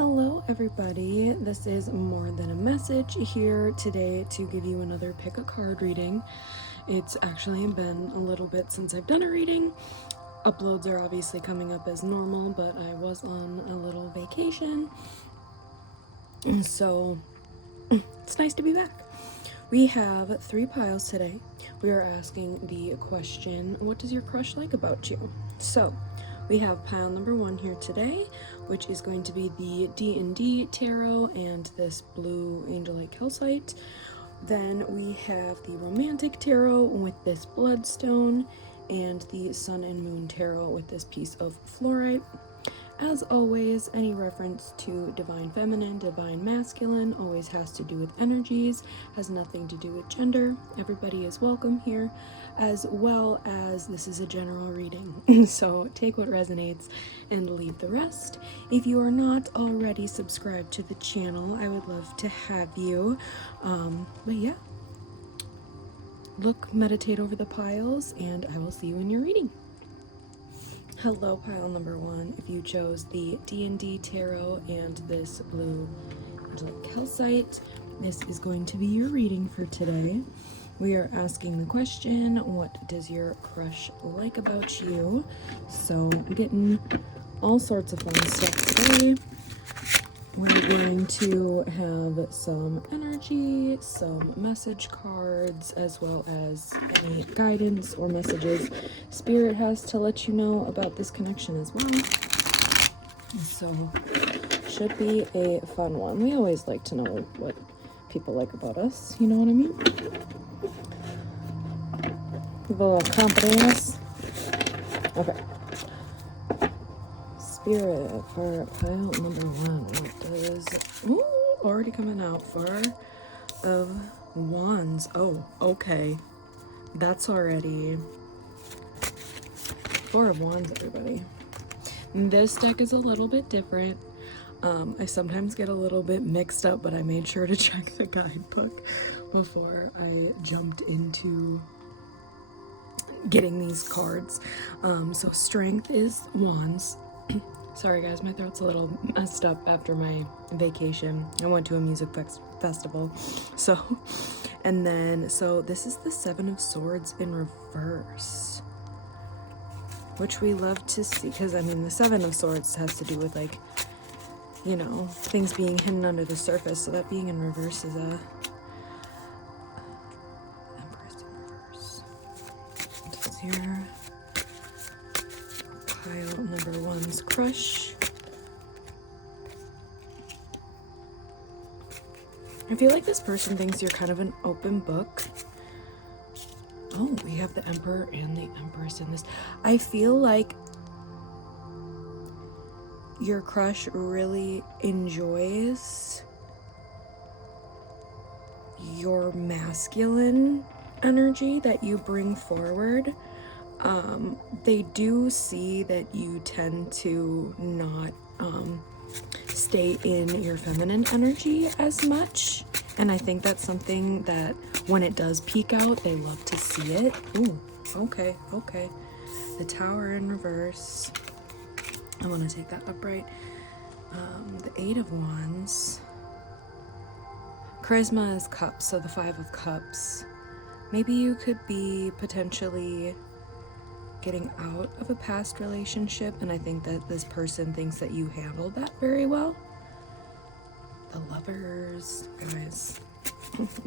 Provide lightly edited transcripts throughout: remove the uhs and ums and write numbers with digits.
Hello everybody, this is More Than a Message here today to give you another pick a card reading. It's actually been a little bit since I've done a reading. Uploads are obviously coming up as normal, but I was on a little vacation, so it's nice to be back. We have 3 piles today. We are asking the question, what does your crush like about you? So we have pile number 1 here today, which is going to be the D&D Tarot and this blue Angelite Calcite. Then we have the Romantic Tarot with this Bloodstone and the Sun and Moon Tarot with this piece of Fluorite. As always, any reference to Divine Feminine, Divine Masculine always has to do with energies, has nothing to do with gender. Everybody is welcome here, as well as this is a general reading. So take what resonates and leave the rest. If you are not already subscribed to the channel, I would love to have you. But yeah, look, meditate over the piles, and I will see you in your reading. Hello, pile number 1. If you chose the D&D Tarot and this blue Angelite Calcite, this is going to be your reading for today. We are asking the question, what does your crush like about you? So I'm getting all sorts of fun stuff today. We're going to have some energy, some message cards, as well as any guidance or messages Spirit has to let you know about this connection as well. So, should be a fun one. We always like to know what people like about us, you know what I mean? People are confident in us. Okay. Spirit for pile number 1. What does... Ooh, already coming out. 4 of Wands. Oh, okay. That's already... 4 of Wands, everybody. This deck is a little bit different. I sometimes get a little bit mixed up, but I made sure to check the guidebook before I jumped into getting these cards. So Strength is Wands. Sorry guys, my throat's a little messed up after my vacation. I went to a music festival. So this is the 7 of Swords in reverse, which we love to see, because I mean the 7 of Swords has to do with, like, you know, things being hidden under the surface. So that being in reverse is a Empress in reverse. What is here? Pile number 1's crush. I feel like this person thinks you're kind of an open book. Oh, we have the Emperor and the Empress in this. I feel like your crush really enjoys your masculine energy that you bring forward. They do see that you tend to not stay in your feminine energy as much, and I think that's something that when it does peek out, they love to see it. Ooh, okay. The Tower in reverse. I want to take that upright. The 8 of Wands. Charisma is Cups, so the 5 of Cups. Maybe you could be potentially getting out of a past relationship, and I think that this person thinks that you handled that very well. The Lovers, guys,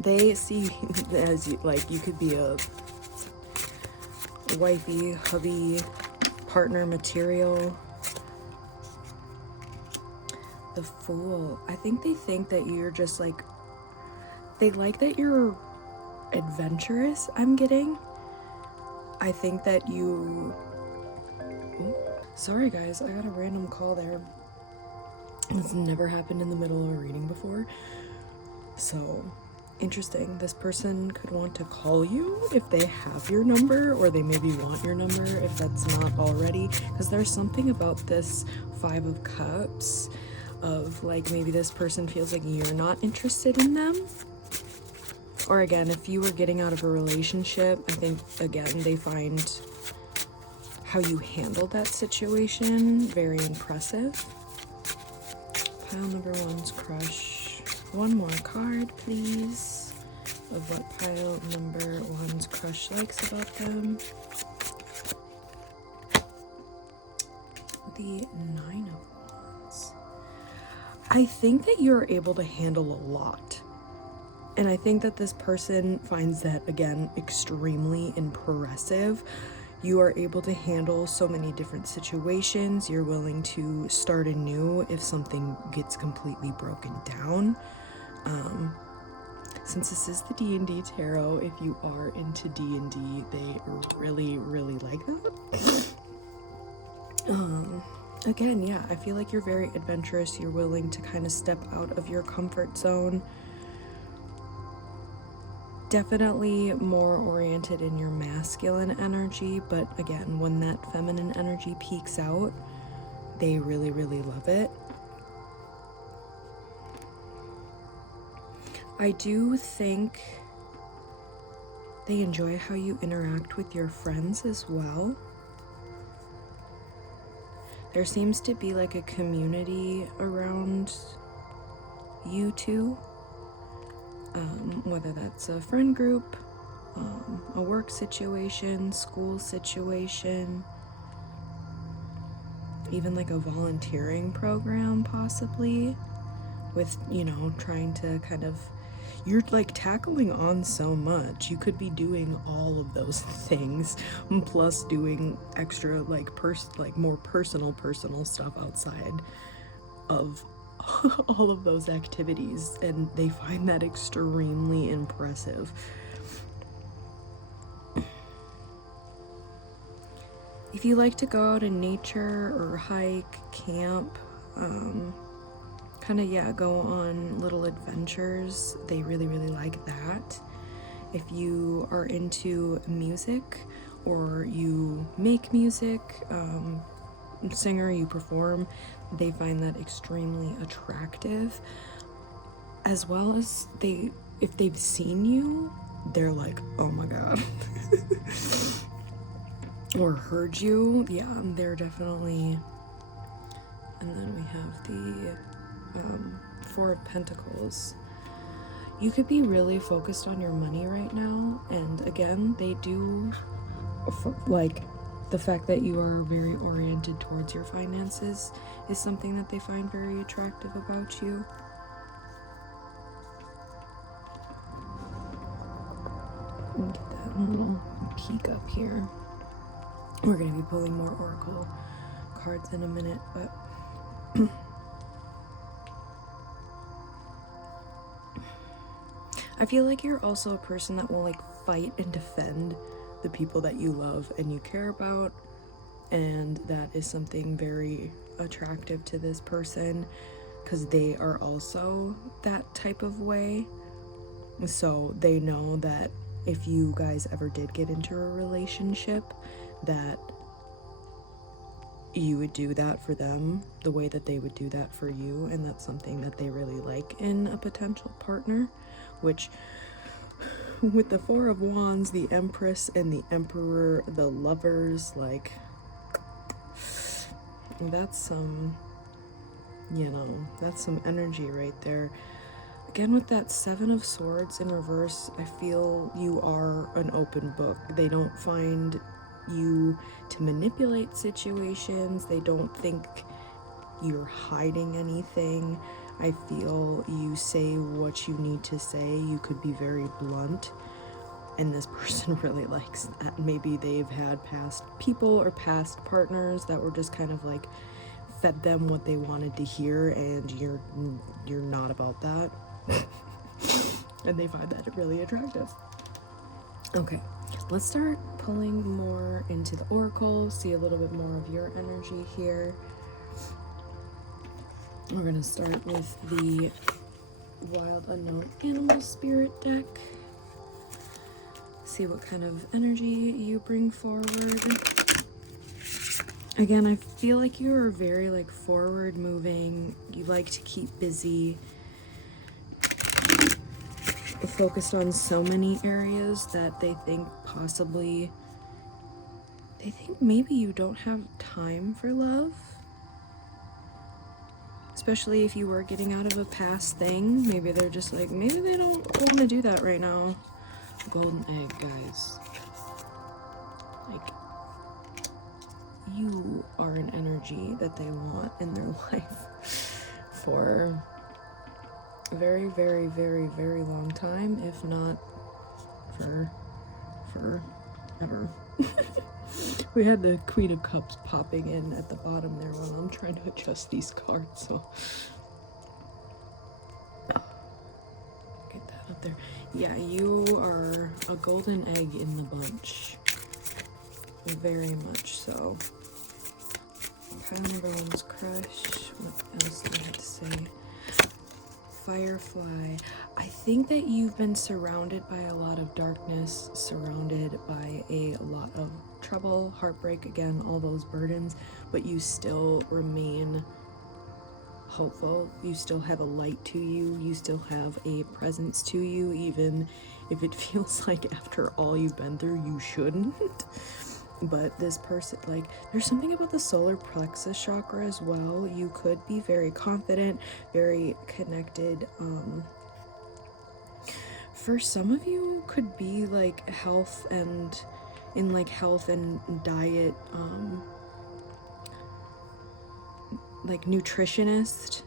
they see as you, like, you could be a wifey, hubby, partner material. The Fool, I think they think that you're just like, they like that you're adventurous, I'm getting. I think that you... Ooh, sorry guys, I got a random call there. It's never happened in the middle of a reading before. So, interesting. This person could want to call you if they have your number, or they maybe want your number if that's not already. Because there's something about this 5 of Cups of, like, maybe this person feels like you're not interested in them. Or again, if you were getting out of a relationship, I think, again, they find how you handled that situation very impressive. pile number one's crush. One more card, please, of what pile number one's crush likes about them. The 9 of Wands. I think that you're able to handle a lot. And I think that this person finds that, again, extremely impressive. You are able to handle so many different situations. You're willing to start anew if something gets completely broken down. Since this is the D&D tarot, if you are into D&D, they really, really like that. Again, yeah, I feel like you're very adventurous. You're willing to kind of step out of your comfort zone. Definitely more oriented in your masculine energy, but again, when that feminine energy peaks out, they really, really love it. I do think they enjoy how you interact with your friends as well. There seems to be like a community around you two, whether that's a friend group, a work situation, school situation, even like a volunteering program possibly, with, you know, trying to kind of, you're like tackling on so much. You could be doing all of those things, plus doing extra like more personal stuff outside of all of those activities, and they find that extremely impressive. If you like to go out in nature or hike, camp, kind of, yeah, go on little adventures, they really, really like that. If you are into music or you make music, singer, you perform, they find that extremely attractive. As well as if they've seen you, they're like, oh my god. Or heard you, yeah, they're definitely. And then we have the Four of Pentacles. You could be really focused on your money right now, and again, they do like the fact that you are very oriented towards your finances is something that they find very attractive about you. Let me get that little peek up here. We're going to be pulling more oracle cards in a minute, but I feel like you're also a person that will like fight and defend the people that you love and you care about, and that is something very attractive to this person because they are also that type of way. So they know that if you guys ever did get into a relationship, that you would do that for them the way that they would do that for you, and that's something that they really like in a potential partner, which with the Four of Wands, the Empress and the Emperor, the lovers, like that's some, you know, that's some energy right there. Again, with that Seven of Swords in reverse, I feel you are an open book. They don't find you to manipulate situations. They don't think you're hiding anything. I feel you say what you need to say. You could be very blunt, and this person really likes that. Maybe they've had past people or past partners that were just kind of like fed them what they wanted to hear, and you're not about that. And they find that really attractive. Okay, let's start pulling more into the oracle, see a little bit more of your energy here. We're going to start with the Wild Unknown Animal Spirit deck. See what kind of energy you bring forward. Again, I feel like you are very like forward moving. You like to keep busy. Focused on so many areas that they think maybe you don't have time for love. Especially if you were getting out of a past thing. Maybe they're just like, maybe they don't want to do that right now. Golden egg, guys. Like, you are an energy that they want in their life for a very, very, very, very long time, if not for forever. We had the Queen of Cups popping in at the bottom there while I'm trying to adjust these cards, so get that up there. Yeah, you are a golden egg in the bunch. Very much so. Pile number one's crush. What else do I have to say? Firefly. I think that you've been surrounded by a lot of darkness, surrounded by a lot of trouble, heartbreak, again, all those burdens, but you still remain hopeful. You still have a light to you. You still have a presence to you, even if it feels like after all you've been through, you shouldn't. But this person, like, there's something about the solar plexus chakra as well. You could be very confident, very connected. For some of you, could be like health and in like health and diet, like nutritionist,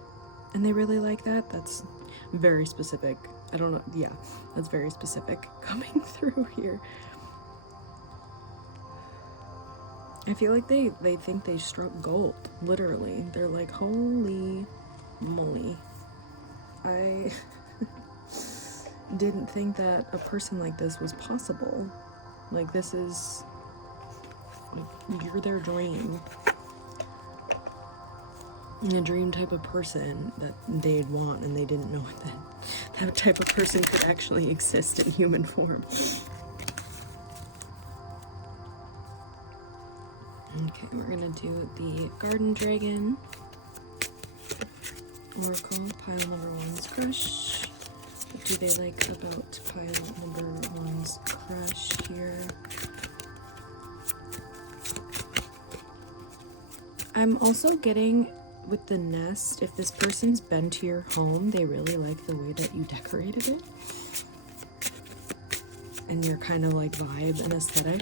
and they really like that. That's very specific. I don't know. Yeah, that's very specific coming through here. I feel like they think they struck gold, literally. They're like, holy moly. I didn't think that a person like this was possible. Like, this is, like, you're their dream. A dream type of person that they'd want, and they didn't know that type of person could actually exist in human form. Okay, we're gonna do the Garden Dragon Oracle, pile number one's crush. What do they like about pile number one's crush here? I'm also getting with the nest, if this person's been to your home, they really like the way that you decorated it. And your kind of like vibe and aesthetic.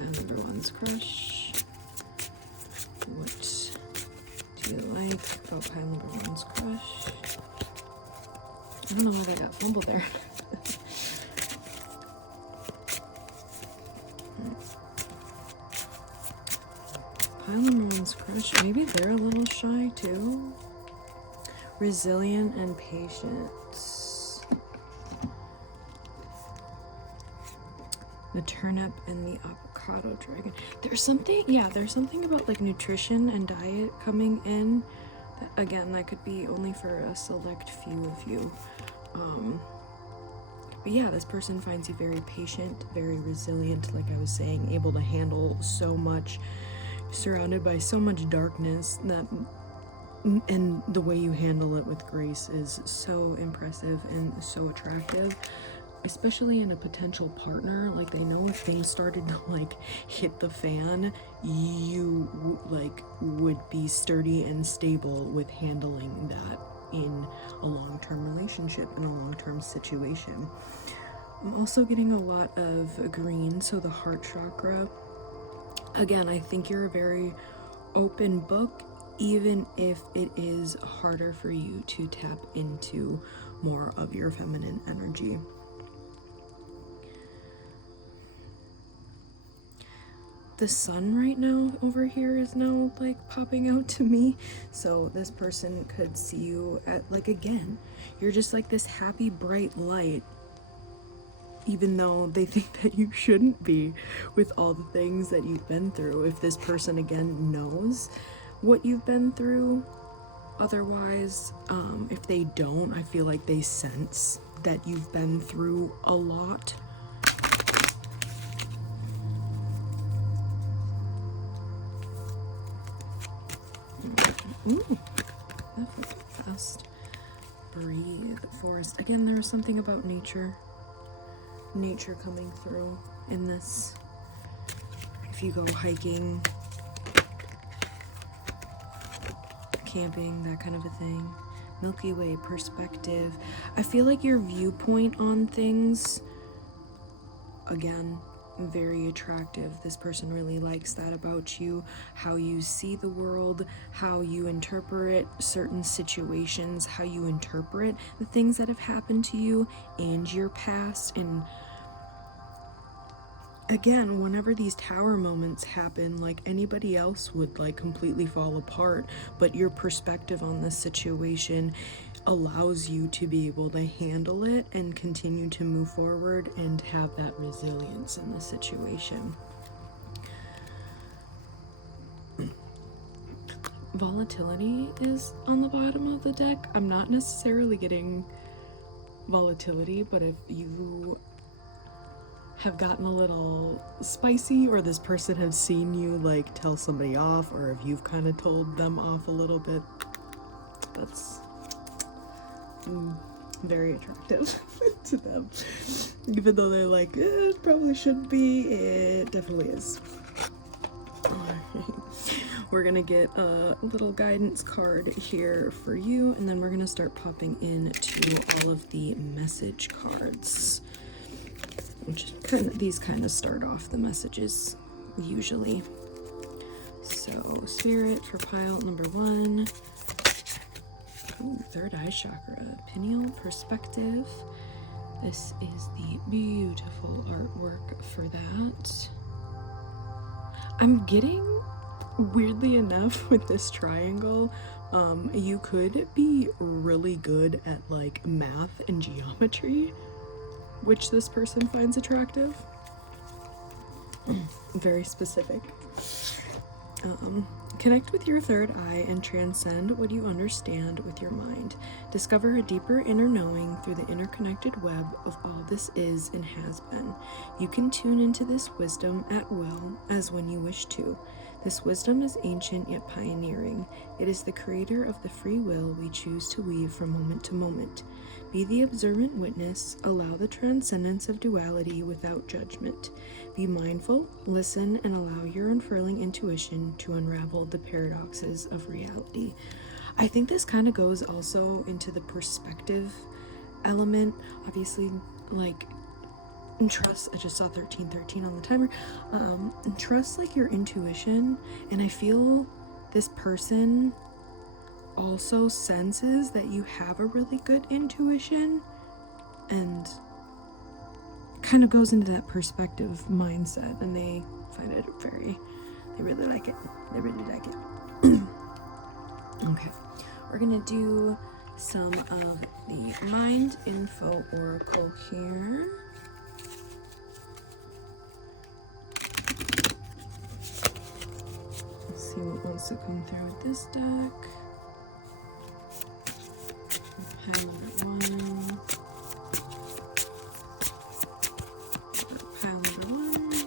Number one's crush. What do you like about pile number one's crush? I don't know why that got fumbled there. Pile number one's crush. Maybe they're a little shy too. Resilient and patient. The turnip and the avocado dragon. There's something, yeah, there's something about like nutrition and diet coming in. That, again, that could be only for a select few of you. But yeah, this person finds you very patient, very resilient, like I was saying, able to handle so much, surrounded by so much darkness, that, and the way you handle it with grace is so impressive and so attractive. Especially in a potential partner, like they know if things started to like hit the fan, you like would be sturdy and stable with handling that in a long-term relationship, in a long-term situation. I'm also getting a lot of green, so the heart chakra. Again, I think you're a very open book, even if it is harder for you to tap into more of your feminine energy. The sun right now over here is now like popping out to me, so this person could see you at, like, again, you're just like this happy bright light, even though they think that you shouldn't be with all the things that you've been through. If this person again knows what you've been through, otherwise, if they don't, I feel like they sense that you've been through a lot. Ooh, that was fast. Breathe. Forest. Again, there was something about nature. Nature coming through in this. I if you go hiking, camping, that kind of a thing. Milky Way perspective. I feel like your viewpoint on things, again, very attractive. This person really likes that about you. How you see the world, how you interpret certain situations, how you interpret the things that have happened to you and your past. And again, whenever these tower moments happen, like, anybody else would like completely fall apart, but your perspective on this situation allows you to be able to handle it and continue to move forward and have that resilience in the situation. Volatility is on the bottom of the deck. I'm not necessarily getting volatility, but if you have gotten a little spicy, or this person has seen you like tell somebody off, or if you've kind of told them off a little bit, that's very attractive to them. Even though they're like, it probably shouldn't be, it definitely is. We're gonna get a little guidance card here for you, and then we're gonna start popping into all of the message cards. Which these kind of start off the messages usually. So, Spirit for pile number 1. Ooh, third eye chakra, pineal perspective. This is the beautiful artwork for that. I'm getting, weirdly enough, with this triangle, you could be really good at like math and geometry, which this person finds attractive. Very specific. Connect with your third eye and transcend what you understand with your mind. Discover a deeper inner knowing through the interconnected web of all this is and has been. You can tune into this wisdom at will as when you wish to. This wisdom is ancient yet pioneering. It is the creator of the free will we choose to weave from moment to moment. Be the observant witness, allow the transcendence of duality without judgment. Be mindful, listen, and allow your unfurling intuition to unravel the paradoxes of reality. I think this kind of goes also into the perspective element. Obviously, like, trust, I just saw 1313 on the timer. Trust like your intuition, and I feel this person also senses that you have a really good intuition, and kind of goes into that perspective mindset, and they find it they really like it. They really like it. Okay, we're gonna do some of the mind info oracle here. Let's see what wants to come through with this deck. Pile number 1. Pile number 1.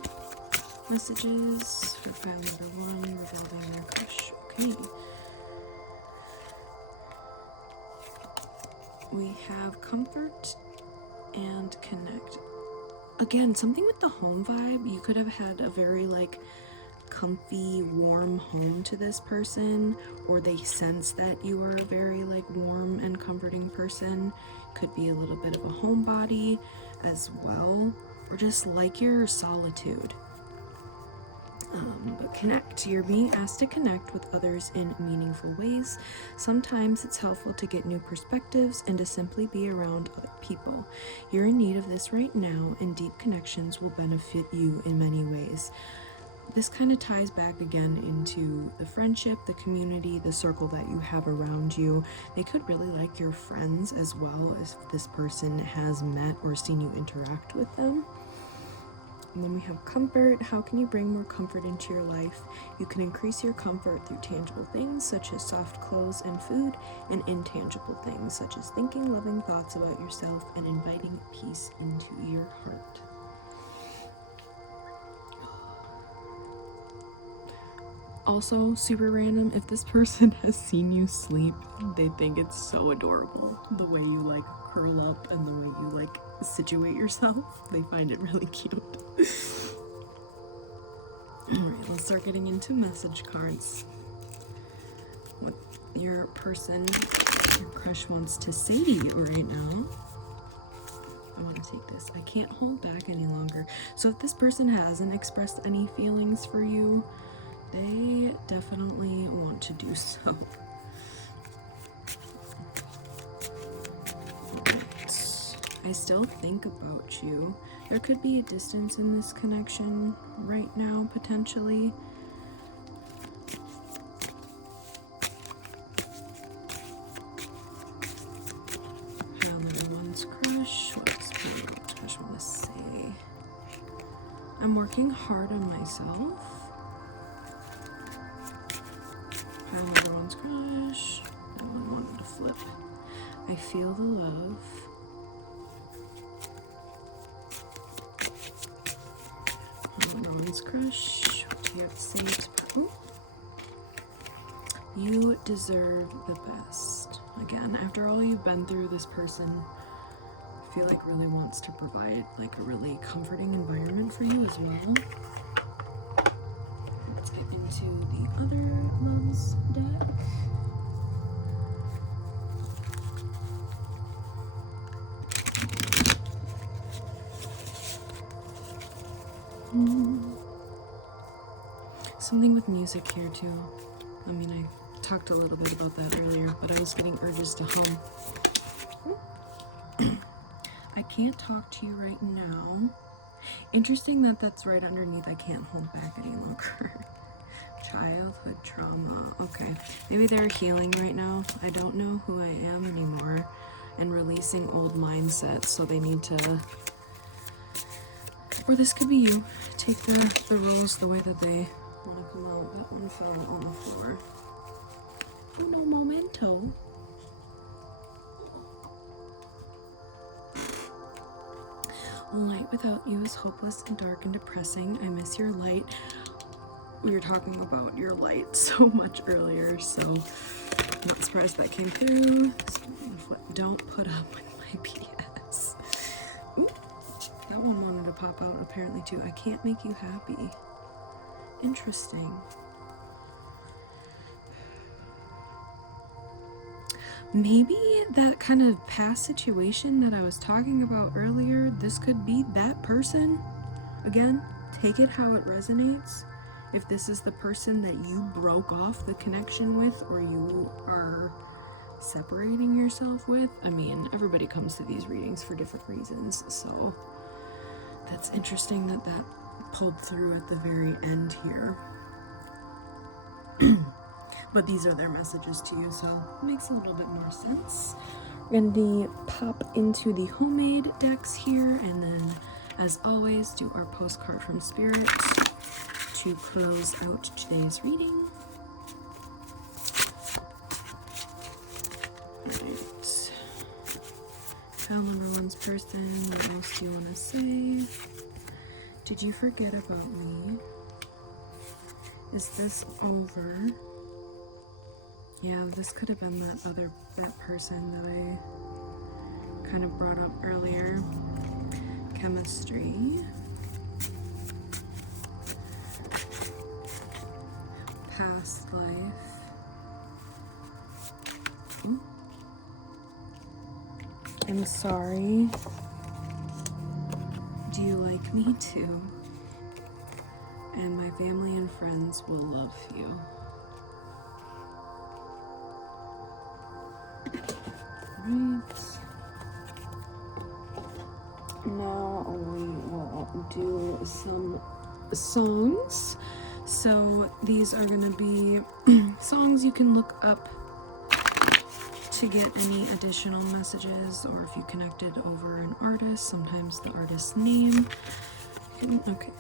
Messages for pile number 1 revolving their crush. Okay. We have comfort and connect. Again, something with the home vibe. You could have had a very like comfy, warm home to this person, or they sense that you are a very like warm and comforting person. Could be a little bit of a homebody as well, or just like your solitude. But connect. You're being asked to connect with others in meaningful ways. Sometimes it's helpful to get new perspectives and to simply be around other people. You're in need of this right now, and deep connections will benefit you in many ways. This kind of ties back again into the friendship, the community, the circle that you have around you. They could really like your friends as well, as this person has met or seen you interact with them. And then we have comfort. How can you bring more comfort into your life? You can increase your comfort through tangible things such as soft clothes and food, and intangible things such as thinking loving thoughts about yourself and inviting peace into your heart. Also, super random, if this person has seen you sleep, they think it's so adorable. The way you like curl up and the way you like situate yourself, they find it really cute. Alright, start getting into message cards. What your person, your crush wants to say to you right now. I want to take this. I can't hold back any longer. So if this person hasn't expressed any feelings for you, they definitely want to do so. Right. I still think about you. There could be a distance in this connection right now, potentially. Pile number one's crush. What does pile number one's crush want to say? I'm working hard on myself. Pile number one's crush. That one wanted to flip. I feel the love. Rowan's crush. What do you have to say to you deserve the best. Again, after all you've been through, this person, I feel like really wants to provide like a really comforting environment for you as well. Let's get into the other loves deck. Something with music here too. I mean, I talked a little bit about that earlier, but I was getting urges to hum. I can't talk to you right now. Interesting that that's right underneath I can't hold back any longer. Childhood trauma. Okay, maybe they're healing right now. I don't know who I am anymore and releasing old mindsets, so they need to, or this could be you. Take the roles the way that they want to come out. That one fell on the floor. Uno momento. Light without you is hopeless and dark and depressing. I miss your light. We were talking about your light so much earlier, so I'm not surprised that came through. Don't put up with my BS. Ooh, that one wanted to pop out apparently too. I can't make you happy. Interesting. Maybe that kind of past situation that I was talking about earlier, this could be that person. Again, take it how it resonates. If this is the person that you broke off the connection with, or you are separating yourself with. I mean, everybody comes to these readings for different reasons, so that's interesting that that pulled through at the very end here. But these are their messages to you, so it makes a little bit more sense. We're going to pop into the homemade decks here, and then, as always, do our postcard from Spirit to close out today's reading. Alright. Pile number one's person, what else do you want to say? Did you forget about me? Is this over? Yeah, this could have been that person that I kind of brought up earlier. Chemistry. Past life. Ooh. I'm sorry. Do you like me too? And my family and friends will love you. Right. Now we will do some songs. So these are going to be songs you can look up to get any additional messages, or if you connected over an artist, sometimes the artist's name. Okay.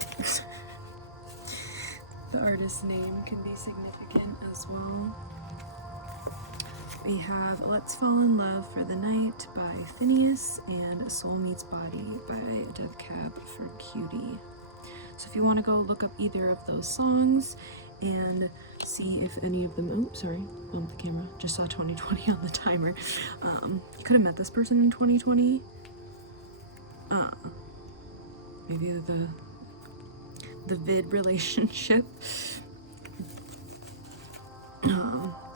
The artist's name can be significant as well. We have Let's Fall in Love for the Night by Phineas and Soul Meets Body by Death Cab for Cutie. So if you want to go look up either of those songs and see if any of them, oh, sorry, bumped the camera, just saw 2020 on the timer. You could have met this person in 2020. Maybe the vid relationship.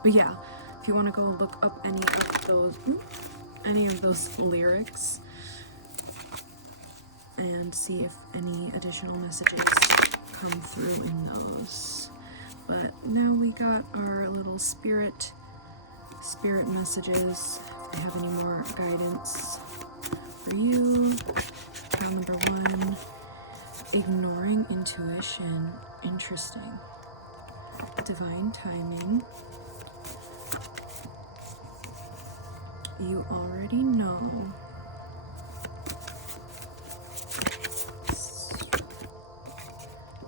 But yeah, if you want to go look up any of those lyrics and see if any additional messages come through in those. But now we got our little spirit messages. If they have any more guidance for you. Pile number 1, ignoring intuition. Interesting. Divine timing. You already know.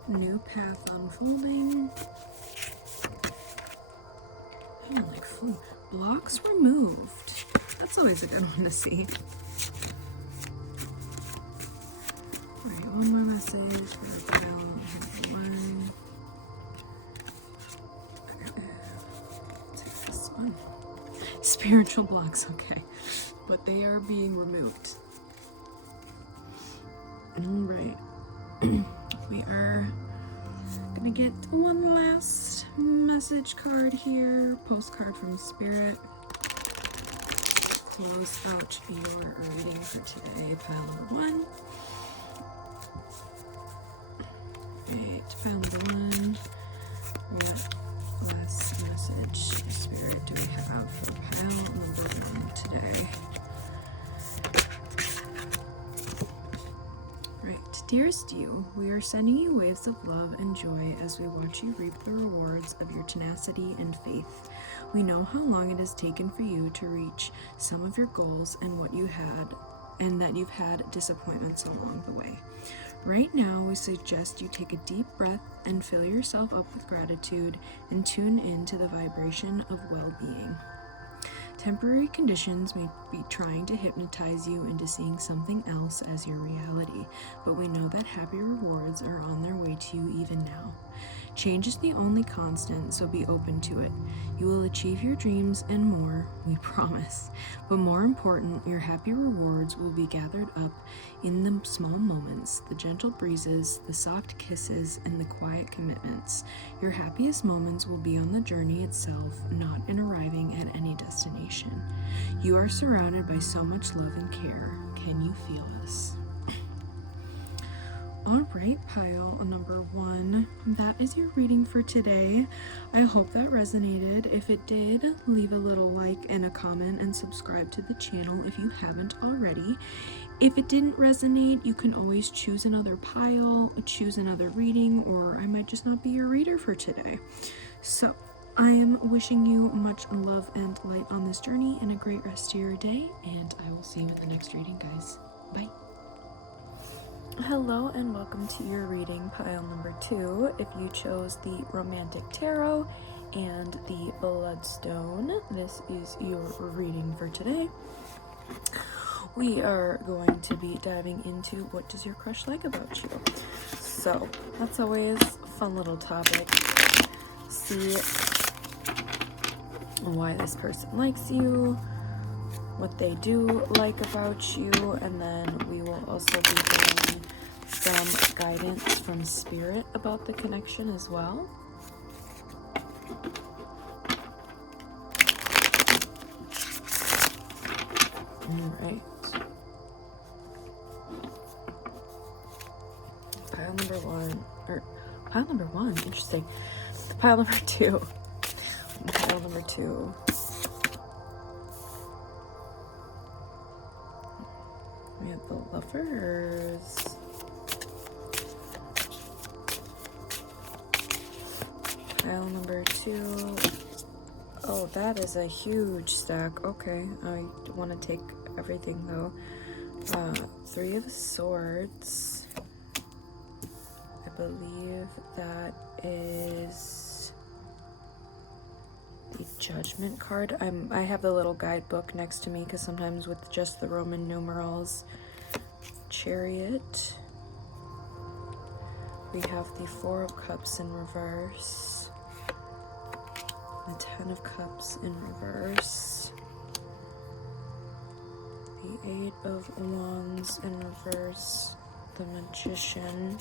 New path unfolding. Man, like food. Blocks removed. That's always a good one to see. Alright, one more message for pile number 1. Take this one. Spiritual blocks, okay. But they are being removed. Alright. We are gonna get one last message card here. Postcard from Spirit. Close out your reading for today. Pile number 1. Right, pile number 1. What last message, Spirit, do we have for pile number 1 today? Right, dearest you, we are sending you waves of love and joy as we watch you reap the rewards of your tenacity and faith. We know how long it has taken for you to reach some of your goals and that you've had disappointments along the way. Right now, we suggest you take a deep breath and fill yourself up with gratitude and tune in to the vibration of well-being. Temporary conditions may be trying to hypnotize you into seeing something else as your reality, but we know that happy rewards are on their way to you even now. Change is the only constant, so be open to it. You will achieve your dreams and more, we promise. But more important, your happy rewards will be gathered up in the small moments, the gentle breezes, the soft kisses, and the quiet commitments. Your happiest moments will be on the journey itself, not in arriving at any destination. You are surrounded by so much love and care. Can you feel us? Alright, pile number 1, that is your reading for today. I hope that resonated. If it did, leave a little like and a comment and subscribe to the channel if you haven't already. If it didn't resonate, you can always choose another pile, choose another reading, or I might just not be your reader for today. So, I am wishing you much love and light on this journey and a great rest of your day, and I will see you in the next reading, guys. Bye. Hello and welcome to your reading, pile number 2. If you chose the Romantic Tarot and the Bloodstone, this is your reading for today. We are going to be diving into what does your crush like about you. So that's always a fun little topic. See why this person likes you, what they do like about you, and then we will also be getting some guidance from Spirit about the connection as well. Alright. Pile number one, interesting. Pile number 2. Pile number 2. We have the Lovers. Pile number 2. Oh, that is a huge stack. Okay, I want to take everything though. 3 of Swords. I believe that is the Judgment card. I have the little guidebook next to me because sometimes with just the Roman numerals. Chariot. We have the 4 of Cups in reverse. The 10 of Cups in reverse. The 8 of Wands in reverse. The Magician.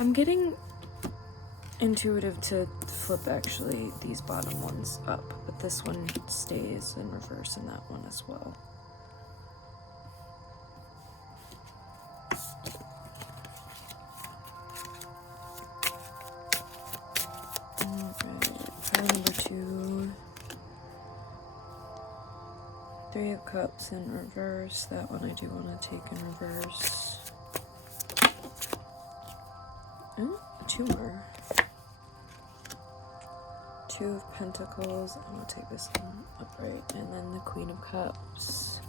I'm getting intuitive to flip actually these bottom ones up, but this one stays in reverse and that one as well. Alright, pile number 2. 3 of Cups in reverse. That one I do want to take in reverse. Oh, 2 more. 2 of Pentacles. I'm going to take this one upright. And then the Queen of Cups.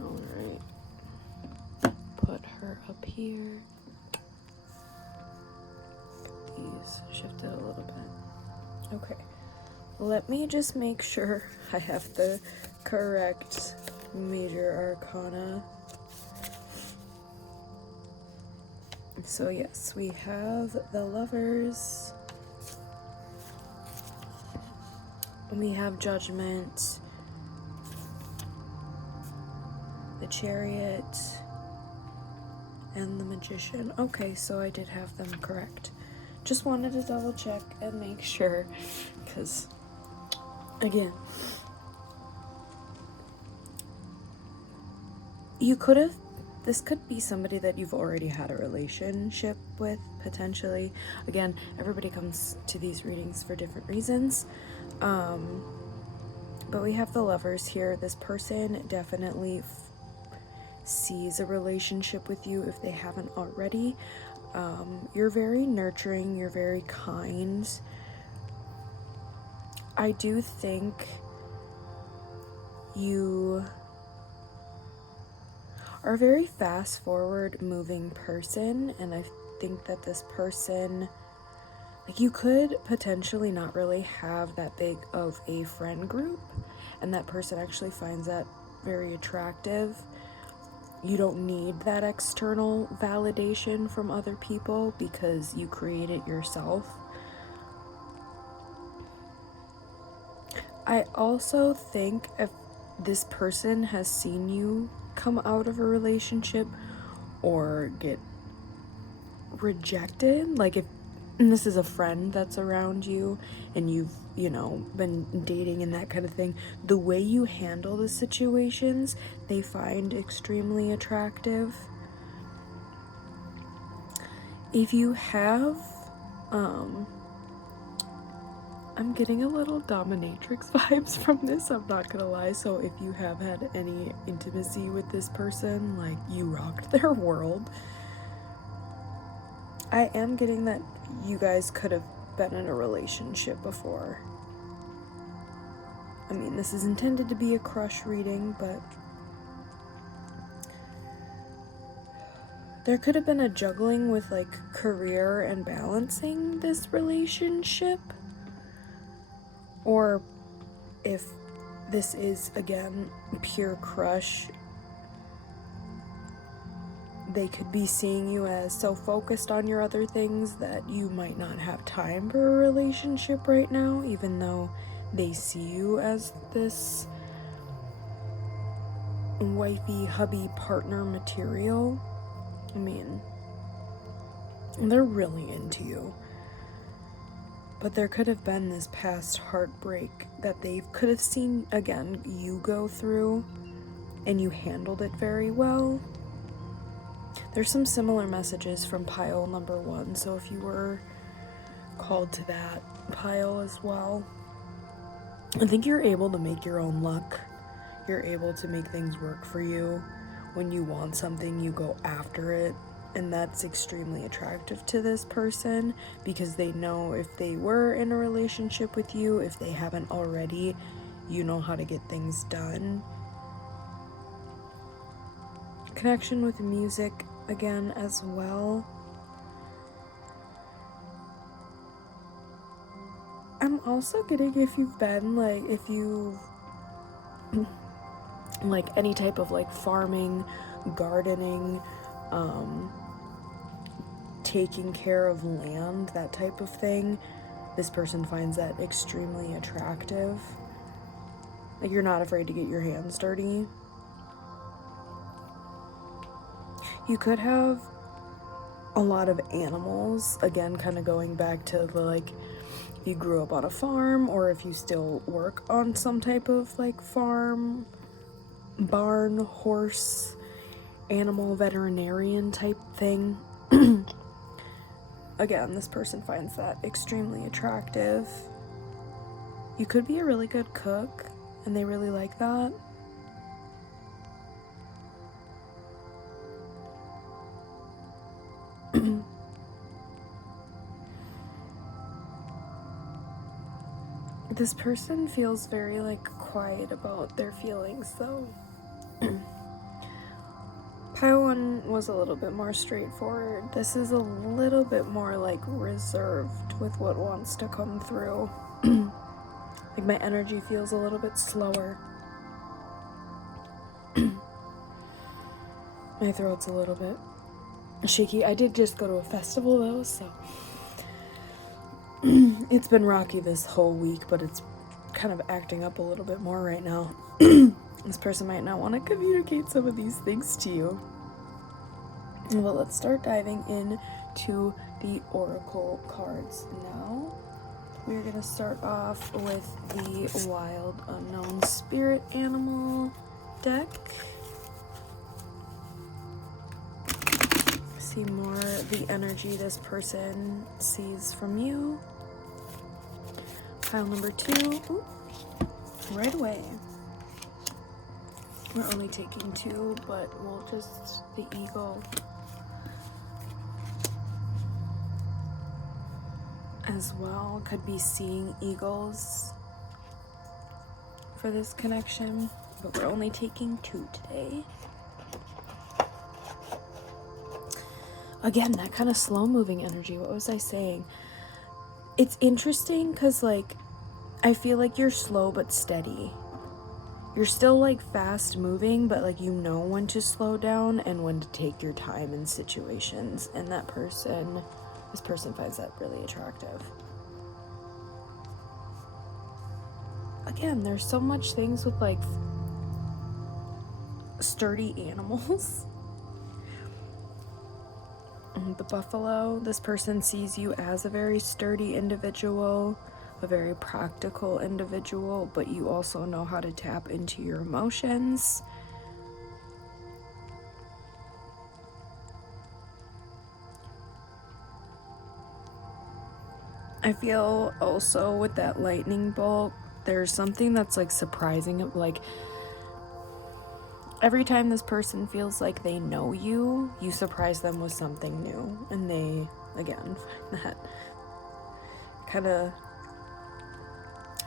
Alright. Put her up here. These shifted a little bit. Okay, let me just make sure I have the correct major arcana. So yes, we have the Lovers, we have Judgment, the Chariot, and the Magician. Okay, so I did have them correct. Just wanted to double check and make sure, because again, this could be somebody that you've already had a relationship with, potentially. Again, everybody comes to these readings for different reasons. But we have the Lovers here. This person definitely sees a relationship with you if they haven't already. You're very nurturing, you're very kind. I do think you are a very fast forward moving person, and I think that this person, like, you could potentially not really have that big of a friend group, and that person actually finds that very attractive. You don't need that external validation from other people because you create it yourself. I also think if this person has seen you come out of a relationship or get rejected, like if this is a friend that's around you and you've, been dating and that kind of thing, the way you handle the situations, they find extremely attractive. If you have, I'm getting a little dominatrix vibes from this, I'm not gonna lie. So if you have had any intimacy with this person, like, you rocked their world. I am getting that you guys could have been in a relationship before. I mean, this is intended to be a crush reading, but there could have been a juggling with, like, career and balancing this relationship. Or if this is, again, pure crush, they could be seeing you as so focused on your other things that you might not have time for a relationship right now, even though they see you as this wifey, hubby, partner material. I mean, they're really into you. But there could have been this past heartbreak that they could have seen, again, you go through, and you handled it very well. There's some similar messages from pile number 1, so if you were called to that pile as well, I think you're able to make your own luck. You're able to make things work for you. When you want something, you go after it. And that's extremely attractive to this person, because they know if they were in a relationship with you, if they haven't already, you know how to get things done. Connection with music, again, as well. I'm also getting if you've been, like, if you like any type of, like, farming, gardening, taking care of land, that type of thing, this person finds that extremely attractive. Like, you're not afraid to get your hands dirty. You could have a lot of animals, again, kind of going back to the, like, if you grew up on a farm, or if you still work on some type of, like, farm, barn, horse, animal veterinarian type thing. Again, this person finds that extremely attractive. You could be a really good cook, and they really like that. This person feels very, like, quiet about their feelings, though. Pile 1 was a little bit more straightforward. This is a little bit more, like, reserved with what wants to come through. Like, my energy feels a little bit slower. My throat's a little bit shaky. I did just go to a festival, though, so it's been rocky this whole week, but it's kind of acting up a little bit more right now. This person might not want to communicate some of these things to you. Well, let's start diving into the oracle cards now. We're going to start off with the Wild Unknown Spirit Animal deck. See more the energy this person sees from you. Pile number 2. Ooh, right away. We're only taking 2, but we'll just, the eagle as well. Could be seeing eagles for this connection, but we're only taking 2 today. Again, that kind of slow moving energy. What was I saying? It's interesting because, like, I feel like you're slow but steady. You're still, like, fast moving, but, like, you know when to slow down and when to take your time in situations. And this person finds that really attractive. Again, there's so much things with, like, sturdy animals. The buffalo, this person sees you as a very sturdy individual, a very practical individual, but you also know how to tap into your emotions. I feel also with that lightning bolt, there's something that's, like, surprising, like, every time this person feels like they know you, you surprise them with something new. And they, again, find that kind of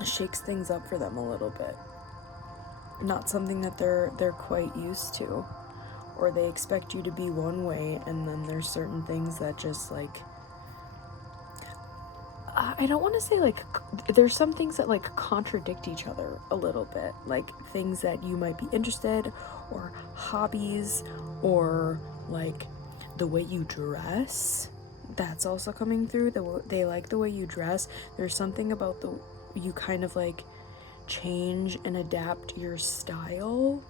shakes things up for them a little bit. Not something that they're quite used to. Or they expect you to be one way, and then there's certain things that just, like, I don't want to say, like, there's some things that, like, contradict each other a little bit, like things that you might be interested, or hobbies, or, like, the way you dress. That's also coming through. They like the way you dress. There's something about you kind of, like, change and adapt your style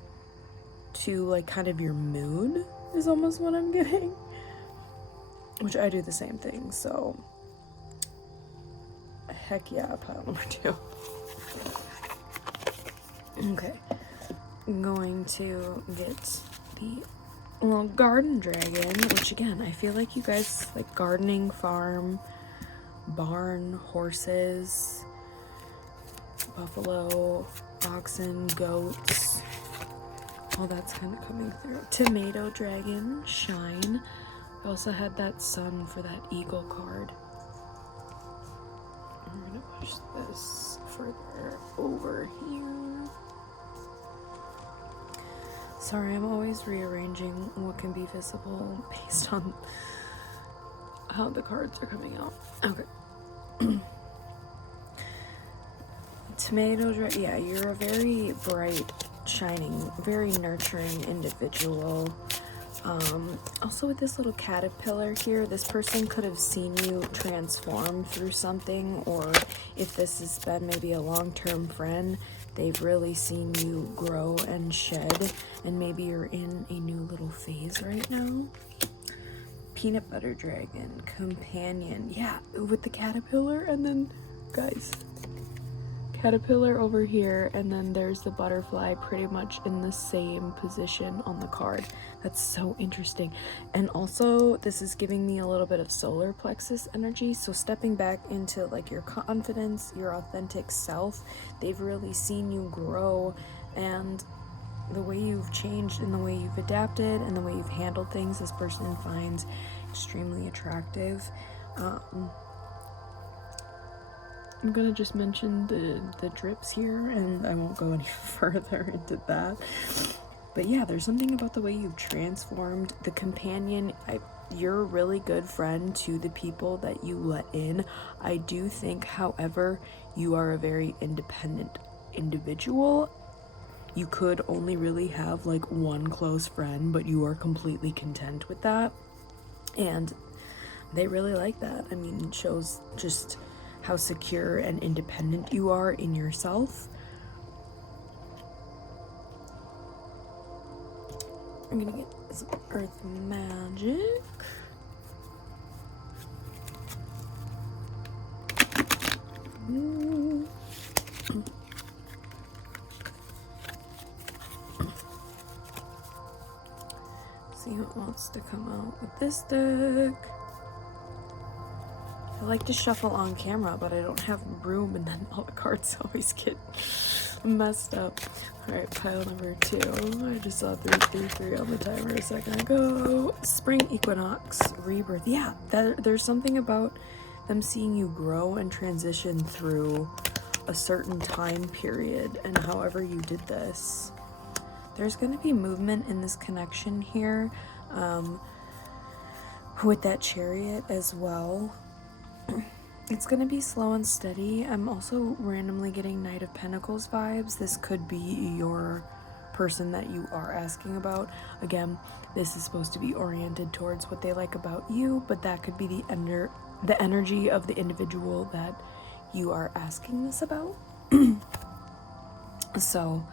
to, like, kind of your mood is almost what I'm getting, which I do the same thing. So heck yeah, pile number 2. Okay, I'm going to get the little garden dragon, which, again, I feel like you guys like gardening, farm, barn, horses, buffalo, oxen, goats, all that's kind of coming through. Tomato dragon, shine. I also had that sun for that eagle card. I'm gonna push this further over here. Sorry, I'm always rearranging what can be visible based on how the cards are coming out. Okay. Tomato dragon. Yeah, you're a very bright, shining, very nurturing individual. Also with this little caterpillar here, this person could have seen you transform through something, or if this has been maybe a long-term friend, They've really seen you grow and shed, and maybe you're in a new little phase right now. Peanut butter dragon, companion, yeah, with the caterpillar, and then, guys, caterpillar over here, and then there's the butterfly pretty much in the same position on the card. That's so interesting. And also, this is giving me a little bit of solar plexus energy, so stepping back into like your confidence, your authentic self. They've really seen you grow, and the way you've changed and the way you've adapted and the way you've handled things, this person finds extremely attractive. I'm gonna just mention the drips here, and I won't go any further into that. But yeah, there's something about the way you've transformed. The companion, you're a really good friend to the people that you let in. I do think, however, you are a very independent individual. You could only really have like one close friend, but you are completely content with that. And they really like that. I mean, it shows just how secure and independent you are in yourself. I'm gonna get some earth magic. See what wants to come out with this deck. I like to shuffle on camera, but I don't have room, and then all the cards always get messed up. Alright, pile number 2. I just saw 333 on the timer a second ago. Spring equinox, rebirth. Yeah, there's something about them seeing you grow and transition through a certain time period, and however you did this. There's going to be movement in this connection here, with that Chariot as well. It's going to be slow and steady. I'm also randomly getting Knight of Pentacles vibes. This could be your person that you are asking about. Again, this is supposed to be oriented towards what they like about you, but that could be the energy of the individual that you are asking this about. So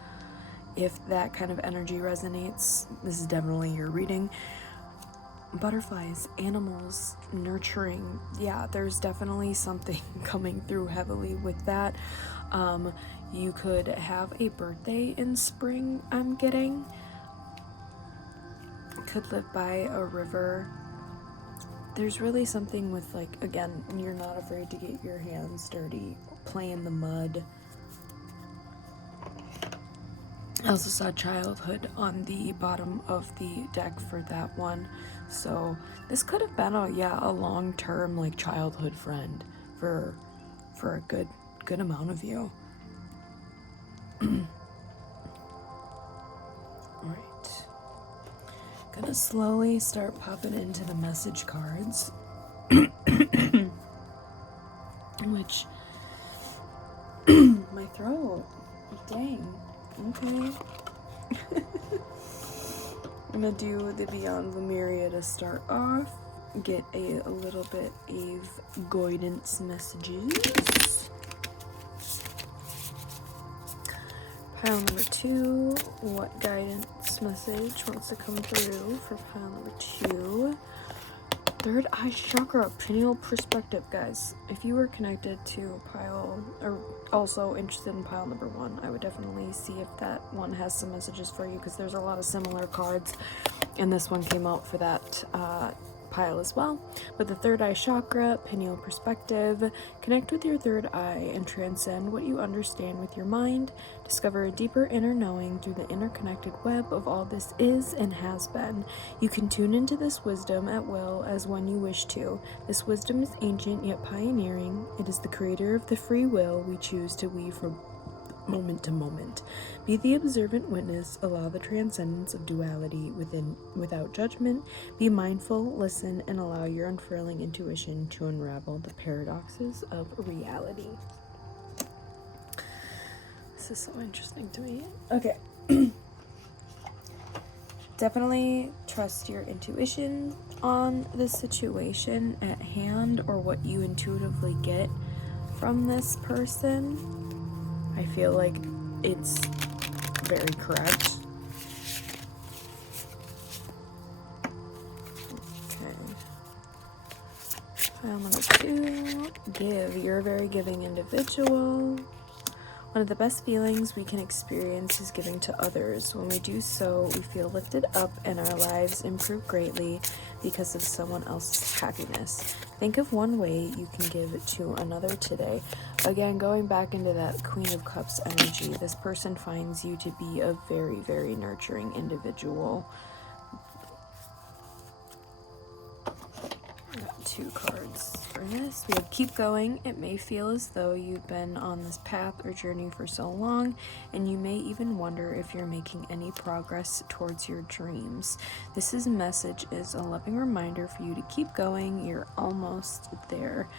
if that kind of energy resonates, this is definitely your reading. Butterflies, animals, nurturing. Yeah, there's definitely something coming through heavily with that. You could have a birthday in spring, I'm getting. Could live by a river. There's really something with, like, again, you're not afraid to get your hands dirty, play in the mud. I also saw childhood on the bottom of the deck for that one. So this could have been a long-term like childhood friend for a good amount of you. Alright. Gonna slowly start popping into the message cards. Which my throat. Dang. Okay. I'm gonna do the Beyond Lemuria to start off. Get a little bit of guidance messages. Pile number 2. What guidance message wants to come through for pile number 2? Third eye chakra, pineal perspective, guys. If you were connected to pile, or also interested in pile number 1, I would definitely see if that one has some messages for you, because there's a lot of similar cards, and this one came out for that pile as well. But the third eye chakra, pineal perspective, connect with your third eye and transcend what you understand with your mind. Discover a deeper inner knowing through the interconnected web of all this is and has been. You can tune into this wisdom at will as when you wish to. This wisdom is ancient yet pioneering. It is the creator of the free will we choose to weave from moment to moment. Be the observant witness. Allow the transcendence of duality without judgment. Be mindful, listen, and allow your unfurling intuition to unravel the paradoxes of reality. This is so interesting to me. Okay. Definitely trust your intuition on the situation at hand, or what you intuitively get from this person. I feel like it's very correct. Okay. Pile number 2, give. You're a very giving individual. One of the best feelings we can experience is giving to others. When we do so, we feel lifted up and our lives improve greatly because of someone else's happiness. Think of one way you can give to another today. Again, going back into that Queen of Cups energy, this person finds you to be a very, very nurturing individual. Got 2 cards for this. We have keep going. It may feel as though you've been on this path or journey for so long, and you may even wonder if you're making any progress towards your dreams. This message is a loving reminder for you to keep going. You're almost there.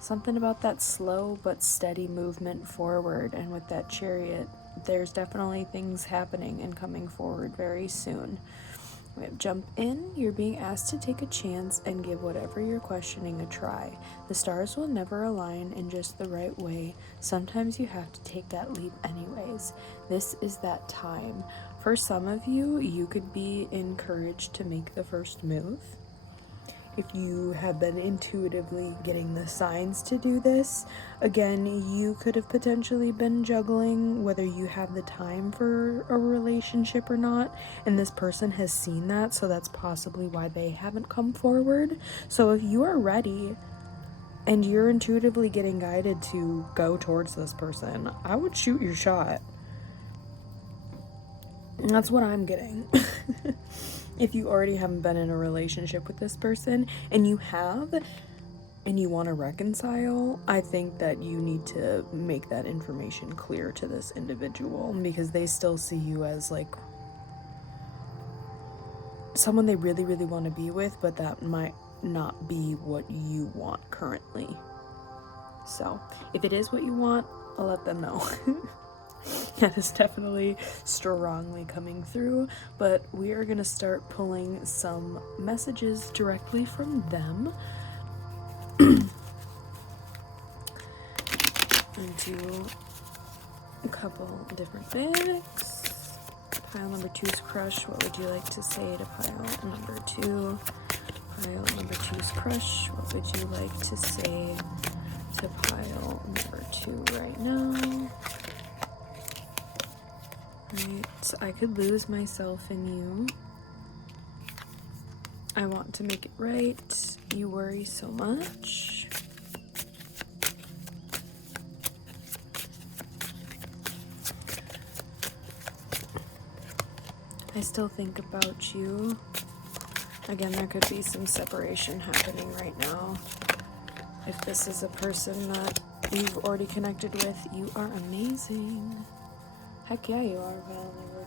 Something about that slow but steady movement forward, and with that Chariot, there's definitely things happening and coming forward very soon. We have jump in. You're being asked to take a chance and give whatever you're questioning a try. The stars will never align in just the right way. Sometimes you have to take that leap anyways. This is that time. For some of you, you could be encouraged to make the first move. If you have been intuitively getting the signs to do this, again, you could have potentially been juggling whether you have the time for a relationship or not, and this person has seen that, so that's possibly why they haven't come forward. So if you are ready and you're intuitively getting guided to go towards this person, I would shoot your shot. And that's what I'm getting. If you already haven't been in a relationship with this person and you have and you want to reconcile, I think that you need to make that information clear to this individual, because they still see you as like someone they really, really want to be with, but that might not be what you want currently. So if it is what you want, I'll let them know. That is definitely strongly coming through, but we are going to start pulling some messages directly from them into a couple different bags. Pile number 2's crush. What would you like to say to pile number 2? Pile number 2's crush. What would you like to say to pile number 2 right now? Right, I could lose myself in you. I want to make it right. You worry so much. I still think about you. Again, there could be some separation happening right now. If this is a person that you've already connected with, you are amazing. Heck yeah, you are, pile number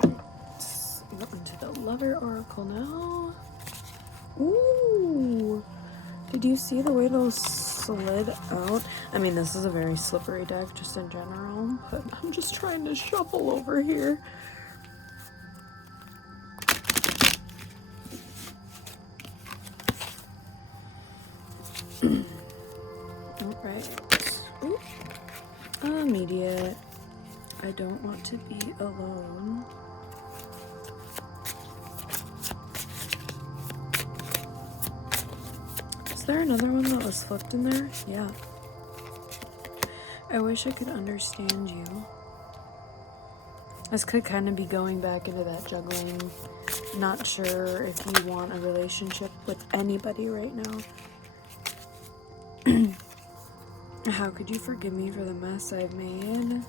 2. Let's go into the Lover Oracle now. Ooh! Did you see the way those slid out? I mean, this is a very slippery deck just in general, but I'm just trying to shuffle over here. Alright. Immediate. I don't want to be alone. Is there another one that was flipped in there? Yeah. I wish I could understand you. This could kind of be going back into that juggling. Not sure if you want a relationship with anybody right now. How could you forgive me for the mess I've made?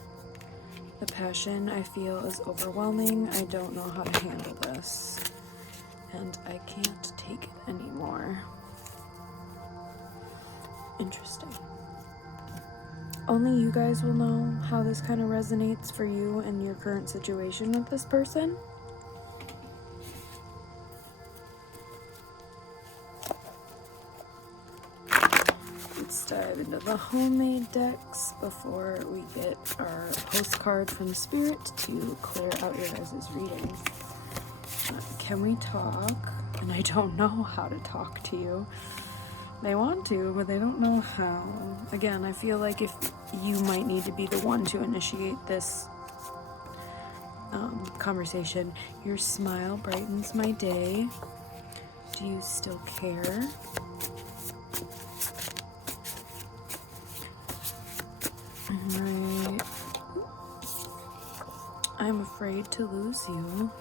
The passion I feel is overwhelming. I don't know how to handle this. And I can't take it anymore. Interesting. Only you guys will know how this kind of resonates for you and your current situation with this person. Let's dive into the homemade decks before we get our postcard from Spirit to clear out your guys' reading. Can we talk? And I don't know how to talk to you. They want to, but they don't know how. Again, I feel like if you might need to be the one to initiate this conversation. Your smile brightens my day. Do you still care? Right. I'm afraid to lose you.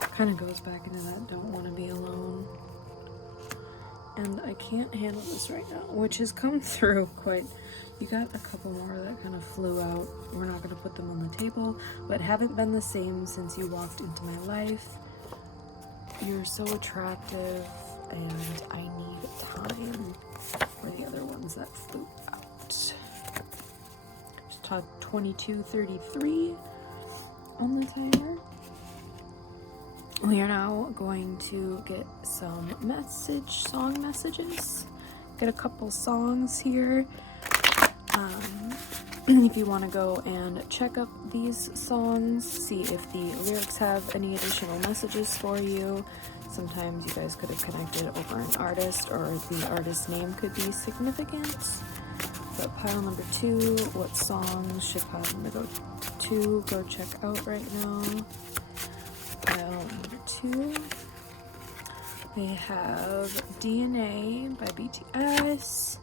Kind of goes back into that don't want to be alone. And I can't handle this right now, which has come through quite. You got a couple more that kind of flew out. We're not going to put them on the table, but haven't been the same since you walked into my life. You're so attractive, and I need time for the other ones that flew out. Just talk 2233 on the timer. We are now going to get some song messages. Get a couple songs here. If you want to go and check up these songs, see if the lyrics have any additional messages for you. Sometimes you guys could have connected over an artist, or the artist's name could be significant. But pile number 2, what songs should pile number 2 go check out right now? Pile number 2, we have DNA by BTS,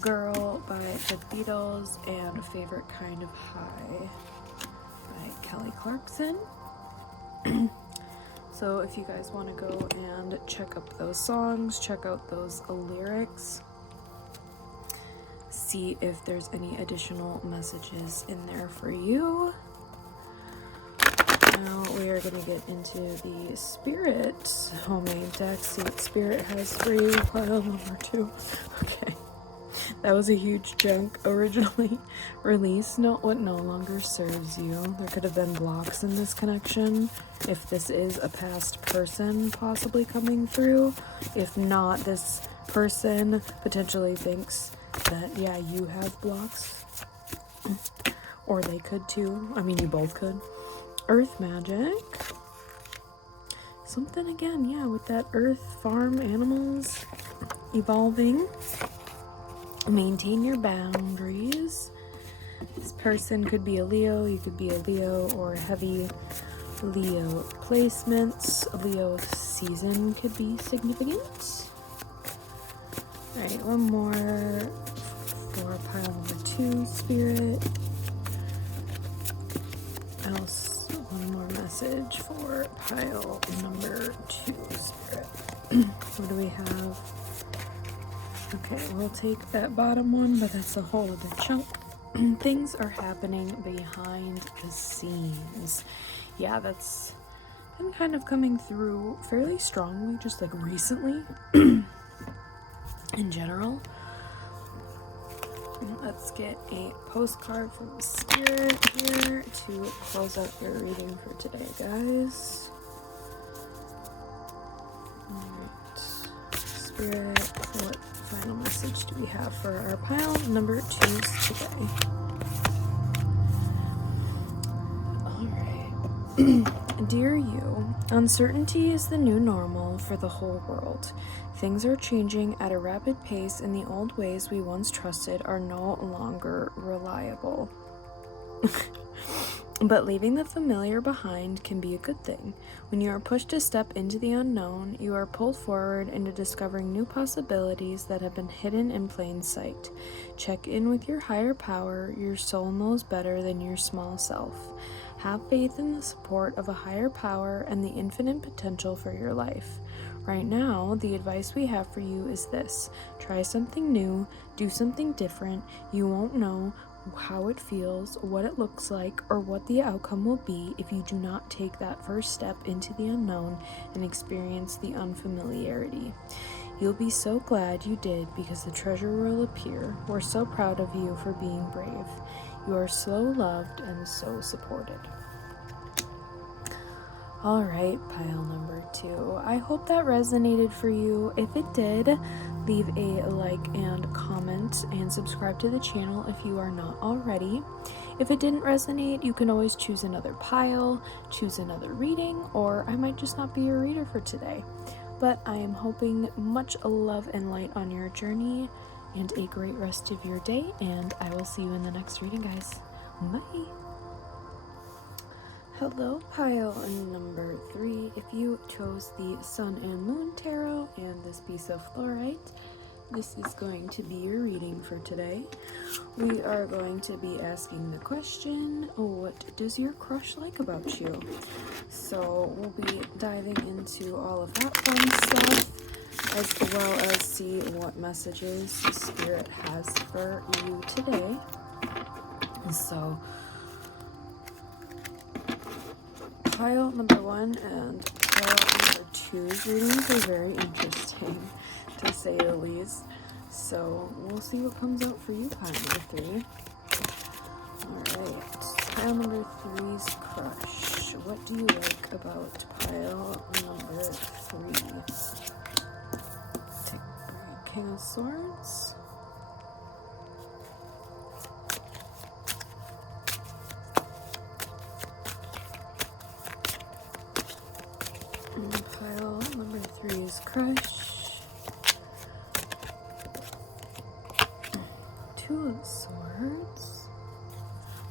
Girl by the Beatles, and A Favorite Kind of High by Kelly Clarkson. So if you guys want to go and check up those songs, check out those lyrics, see if there's any additional messages in there for you. Now we are going to get into the Spirit homemade deck. See what Spirit has for you. Pile number 2. Okay. That was a huge chunk originally. Release what no longer serves you. There could have been blocks in this connection. If this is a past person possibly coming through. If not, this person potentially thinks that, yeah, you have blocks. Or they could too. I mean, you both could. Earth magic. Something again, yeah, with that earth, farm, animals, evolving. Maintain your boundaries. This person could be a Leo, you could be a Leo, or heavy Leo placements. Leo season could be significant. Alright, one more for pile number 2, Spirit. Else, one more message for pile number 2, Spirit. What do we have? Okay, we'll take that bottom one, but that's a whole other chunk. Things are happening behind the scenes. Yeah, that's been kind of coming through fairly strongly, just like recently in general. Let's get a postcard from Spirit here to close out your reading for today, guys. Alright, Spirit, what final message do we have for our pile number 2s today? Alright. Dear you, uncertainty is the new normal for the whole world. Things are changing at a rapid pace, and the old ways we once trusted are no longer reliable. But leaving the familiar behind can be a good thing. When you are pushed to step into the unknown, you are pulled forward into discovering new possibilities that have been hidden in plain sight. Check in with your higher power. Your soul knows better than your small self. Have faith in the support of a higher power and the infinite potential for your life. Right now, the advice we have for you is this. Try something new, do something different. You won't know how it feels, what it looks like, or what the outcome will be if you do not take that first step into the unknown and experience the unfamiliarity. You'll be so glad you did, because the treasure will appear. We're so proud of you for being brave. You are so loved and so supported. Alright, pile number 2. I hope that resonated for you. If it did, leave a like and comment and subscribe to the channel if you are not already. If it didn't resonate, you can always choose another pile, choose another reading, or I might just not be your reader for today. But I am hoping much love and light on your journey, and a great rest of your day, and I will see you in the next reading, guys. Bye. Hello, pile number 3. If you chose the Sun and Moon Tarot and this piece of fluorite, this is going to be your reading for today. We are going to be asking the question, what does your crush like about you? So we'll be diving into all of that fun stuff, as well as see what messages the Spirit has for you today. So pile number 1 and pile number 2's readings are very interesting, to say the least. So we'll see what comes out for you, pile number 3. Alright, pile number 3's crush. What do you like about pile number 3? Take King of Swords. Pile number 3's crush. 2 of Swords.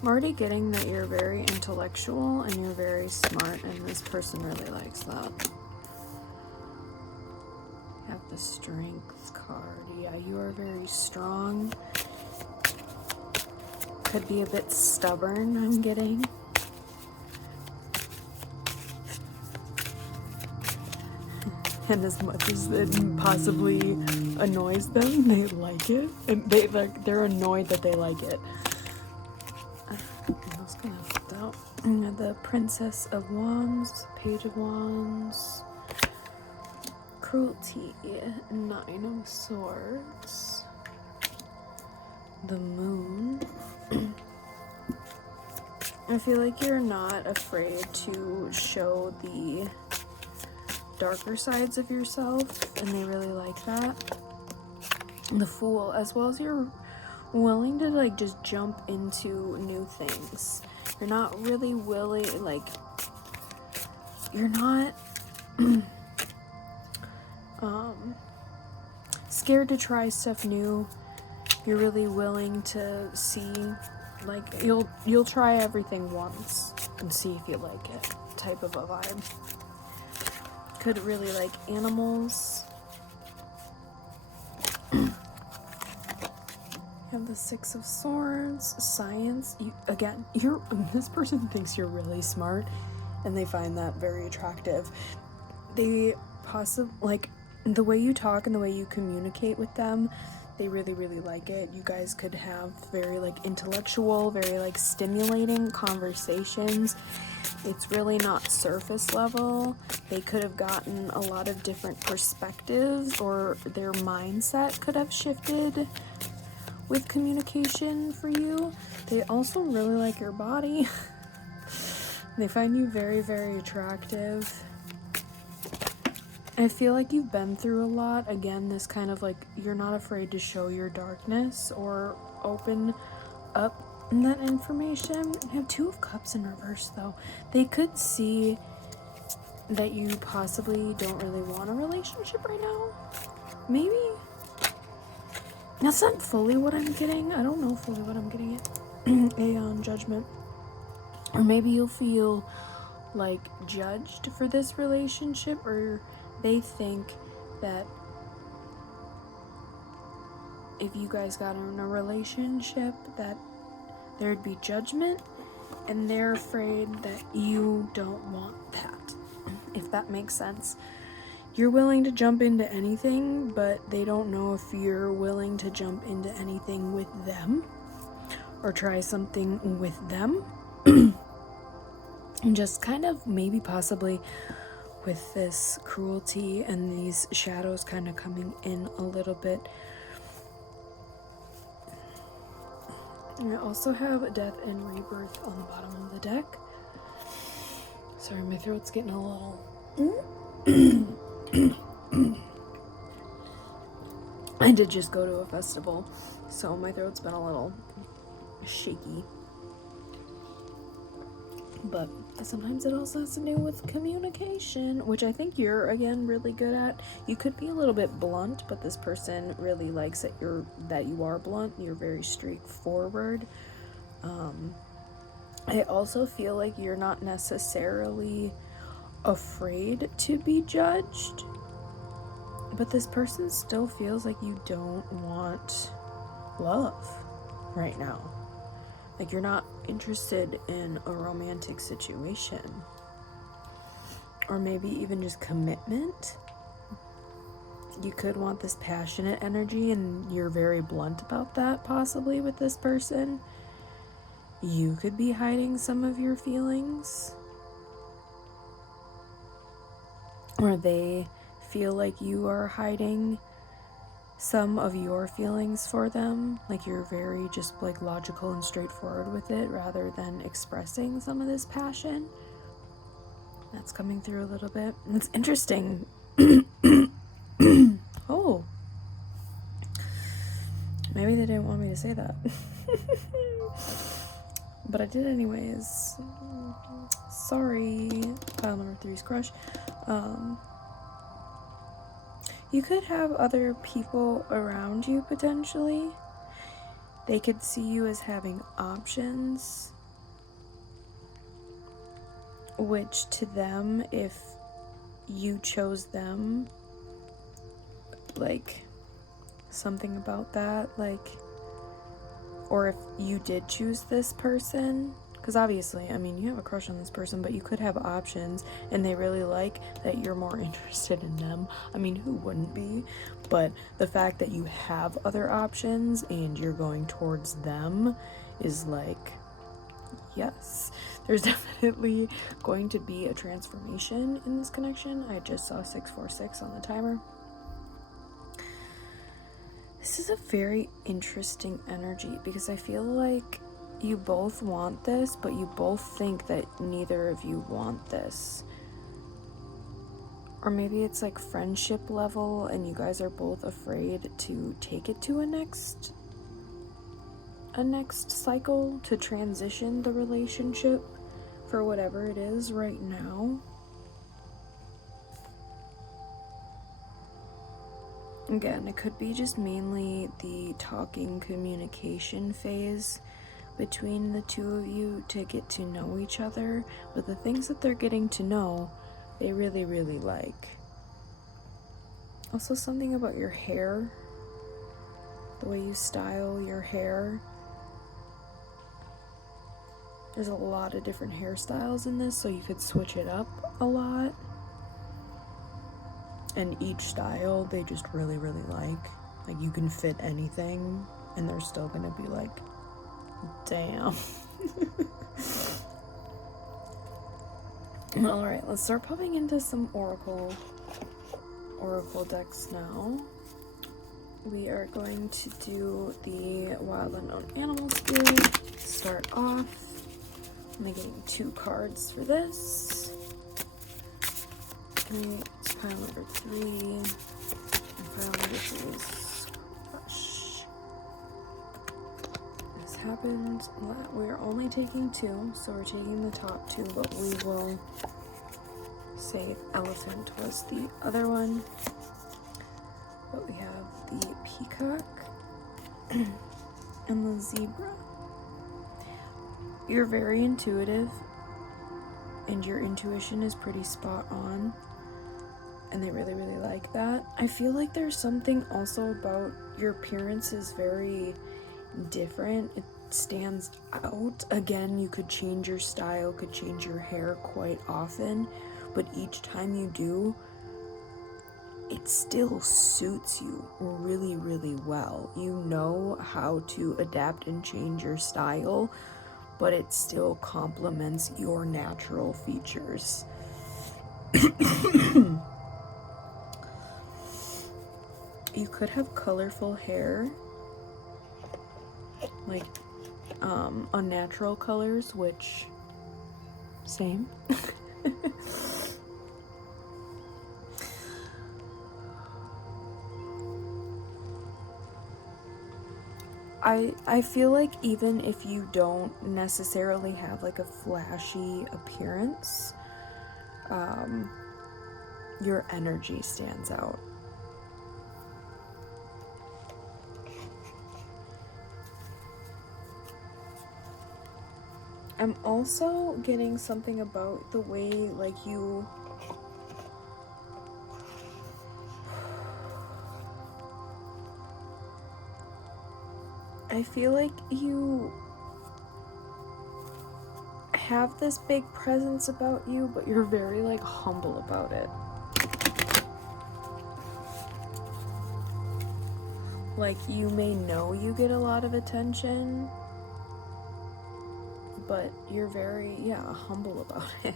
I'm already getting that you're very intellectual and you're very smart, and this person really likes that. You have the Strength card. Yeah, you are very strong. Could be a bit stubborn, I'm getting. And as much as it possibly annoys them, they like it, and they're annoyed that they like it. What else can I put out? The Princess of Wands, Page of Wands, Cruelty, 9 of Swords, the Moon. I feel like you're not afraid to show the darker sides of yourself, and they really like that. The Fool, as well as you're willing to like just jump into new things. You're not really willing, like, you're not scared to try stuff new. You're really willing to see, like, you'll try everything once and see if you like it, type of a vibe. Could really like animals. You have the 6 of Swords, Science. This person thinks you're really smart, and they find that very attractive. They possibly, like, the way you talk and the way you communicate with them, they really, really like it. You guys could have very, like, intellectual, very, like, stimulating conversations. It's really not surface level. They could have gotten a lot of different perspectives, or their mindset could have shifted with communication for you. They also really like your body. They find you very, very attractive. I feel like you've been through a lot. Again, this kind of like, you're not afraid to show your darkness or open up that information. I have 2 of Cups in reverse, though. They could see that you possibly don't really want a relationship right now. Maybe. That's not fully what I'm getting. I don't know fully what I'm getting yet. Aeon Judgment. Or maybe you'll feel like judged for this relationship, or they think that if you guys got in a relationship that there'd be judgment, and they're afraid that you don't want that, if that makes sense. You're willing to jump into anything, but they don't know if you're willing to jump into anything with them or try something with them. And just kind of maybe possibly with this cruelty and these shadows kind of coming in a little bit. And I also have Death and Rebirth on the bottom of the deck. Sorry, my throat's getting a little... I did just go to a festival, so my throat's been a little shaky. But Sometimes it also has to do with communication, which I think you're, again, really good at. You could be a little bit blunt, but this person really likes that you are blunt. You're very straightforward. I also feel like you're not necessarily afraid to be judged, but this person still feels like you don't want love right now. Like, you're not interested in a romantic situation, or maybe even just commitment. You could want this passionate energy, and you're very blunt about that, possibly, with this person. You could be hiding some of your feelings, or they feel like you are hiding some of your feelings for them. Like, you're very just like logical and straightforward with it rather than expressing some of this passion. That's coming through a little bit. And it's interesting. Oh, maybe they didn't want me to say that. But I did anyways. Sorry. Pile number 3's crush. You could have other people around you potentially. They could see you as having options, which to them, if you chose them, like, something about that, like, or if you did choose this person, because obviously, I mean, you have a crush on this person, but you could have options, and they really like that you're more interested in them. I mean, who wouldn't be? But the fact that you have other options and you're going towards them is like, yes, there's definitely going to be a transformation in this connection. I just saw 646 on the timer. This is a very interesting energy because I feel like you both want this, but you both think that neither of you want this. Or maybe it's like friendship level and you guys are both afraid to take it to a next cycle, to transition the relationship for whatever it is right now. Again, it could be just mainly the talking communication phase between the two of you to get to know each other, but the things that they're getting to know, they really, really like. Also, something about your hair, the way you style your hair. There's a lot of different hairstyles in this, so you could switch it up a lot. And each style, they just really, really like. Like, you can fit anything, and they're still gonna be like, damn. Alright, let's start popping into some oracle decks now. We are going to do the Wild Unknown Animal Spirit. Start off. I'm getting 2 cards for this. It's pile number 3. And pile number 3 is crush. This happened. We're only taking 2, so we're taking the top 2, but we will say elephant was the other one. But we have the peacock and the zebra. You're very intuitive, and your intuition is pretty spot on, and they really, really like that. I feel like there's something also about your appearance is very different. It stands out. Again, you could change your style, could change your hair quite often, but each time you do, it still suits you really, really well. You know how to adapt and change your style, but it still complements your natural features. You could have colorful hair, like unnatural colors, which, same. I feel like even if you don't necessarily have like a flashy appearance, your energy stands out. I'm also getting something about the way like you I feel like you have this big presence about you, but you're very like humble about it. Like you may know you get a lot of attention, but you're very, humble about it.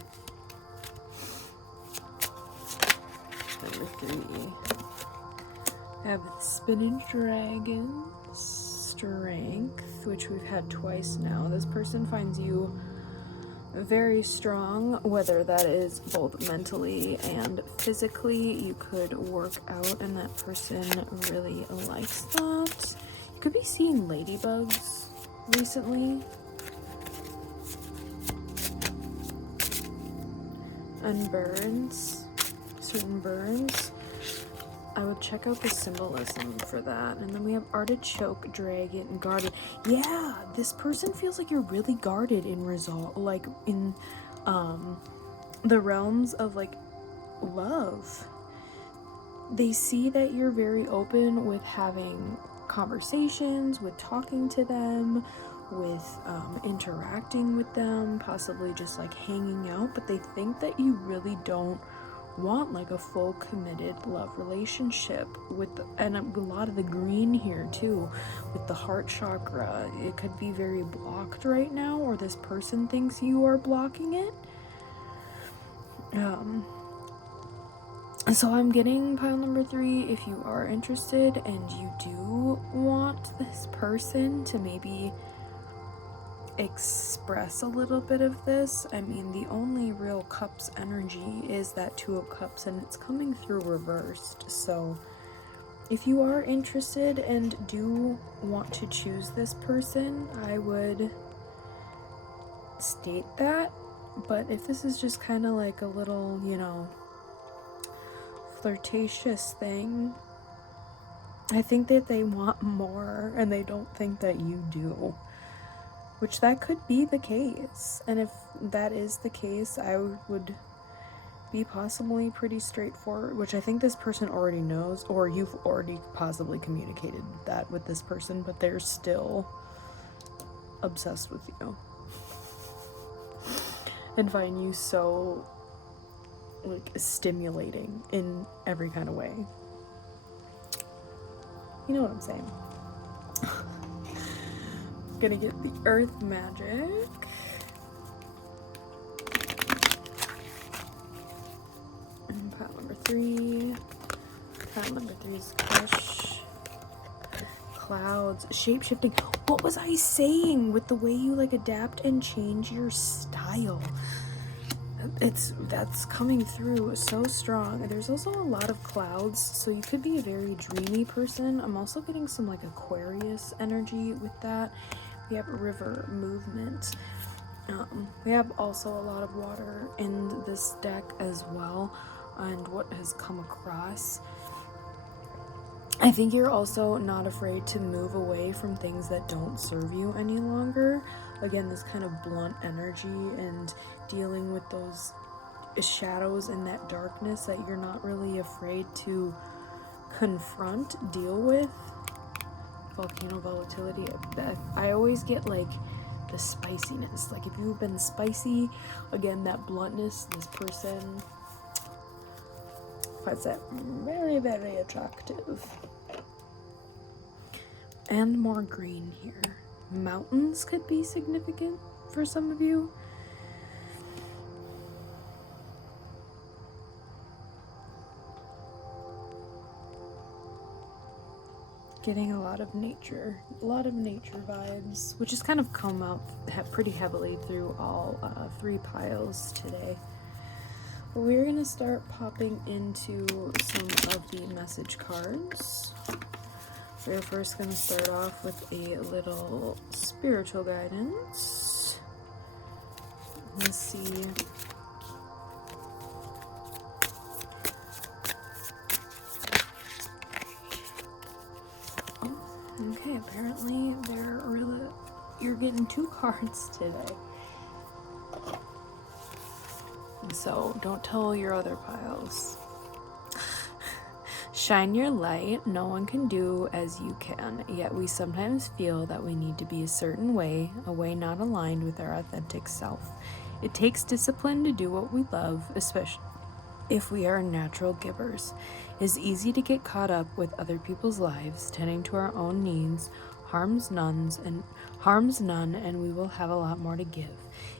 Number 3. I have Spinning Dragon, Strength, which we've had twice now. This person finds you very strong, whether that is both mentally and physically. You could work out, and that person really likes that. You could be seeing ladybugs recently. And burns, certain burns. I would check out the symbolism for that. And then we have Artichoke, Dragon, and Guarded. Yeah, this person feels like you're really guarded in result, like in the realms of like love. They see that you're very open with having conversations, with talking to them, with interacting with them, possibly just like hanging out, but they think that you really don't want like a full committed love relationship with and a lot of the green here too with the heart chakra. It could be very blocked right now, or this person thinks you are blocking it. So I'm getting pile number 3. If you are interested and you do want this person to maybe express a little bit of this, I mean, the only real cups energy is that 2 of cups, and it's coming through reversed. So if you are interested and do want to choose this person, I would state that. But if this is just kind of like a little, you know, flirtatious thing, I think that they want more and they don't think that you do. Which that could be the case. And if that is the case, I would be possibly pretty straightforward, which I think this person already knows, or you've already possibly communicated that with this person, but they're still obsessed with you. And find you so like stimulating in every kind of way. You know what I'm saying? Gonna get the Earth Magic. And pile number 3. Pile number 3 is Crush. Clouds. Shape-shifting. What was I saying with the way you like adapt and change your style? That's coming through so strong. There's also a lot of clouds, so you could be a very dreamy person. I'm also getting some like Aquarius energy with that. We have river movement. We have also a lot of water in this deck as well, and what has come across. I think you're also not afraid to move away from things that don't serve you any longer. Again, this kind of blunt energy and dealing with those shadows and that darkness that you're not really afraid to confront, deal with. Volcano volatility. I always get like the spiciness. Like if you've been spicy, again, that bluntness, this person finds that very, very attractive. And more green here. Mountains could be significant for some of you. Getting a lot of nature vibes, which has kind of come out pretty heavily through all 3 piles today. But we're going to start popping into some of the message cards. We're first going to start off with a little spiritual guidance. Let's see. Oh, okay, apparently you're getting 2 cards today. So don't tell your other piles. Shine your light. No one can do as you can, yet we sometimes feel that we need to be a certain way, a way not aligned with our authentic self. It takes discipline to do what we love, especially if we are natural givers. It is easy to get caught up with other people's lives, tending to our own needs, harms none, and we will have a lot more to give.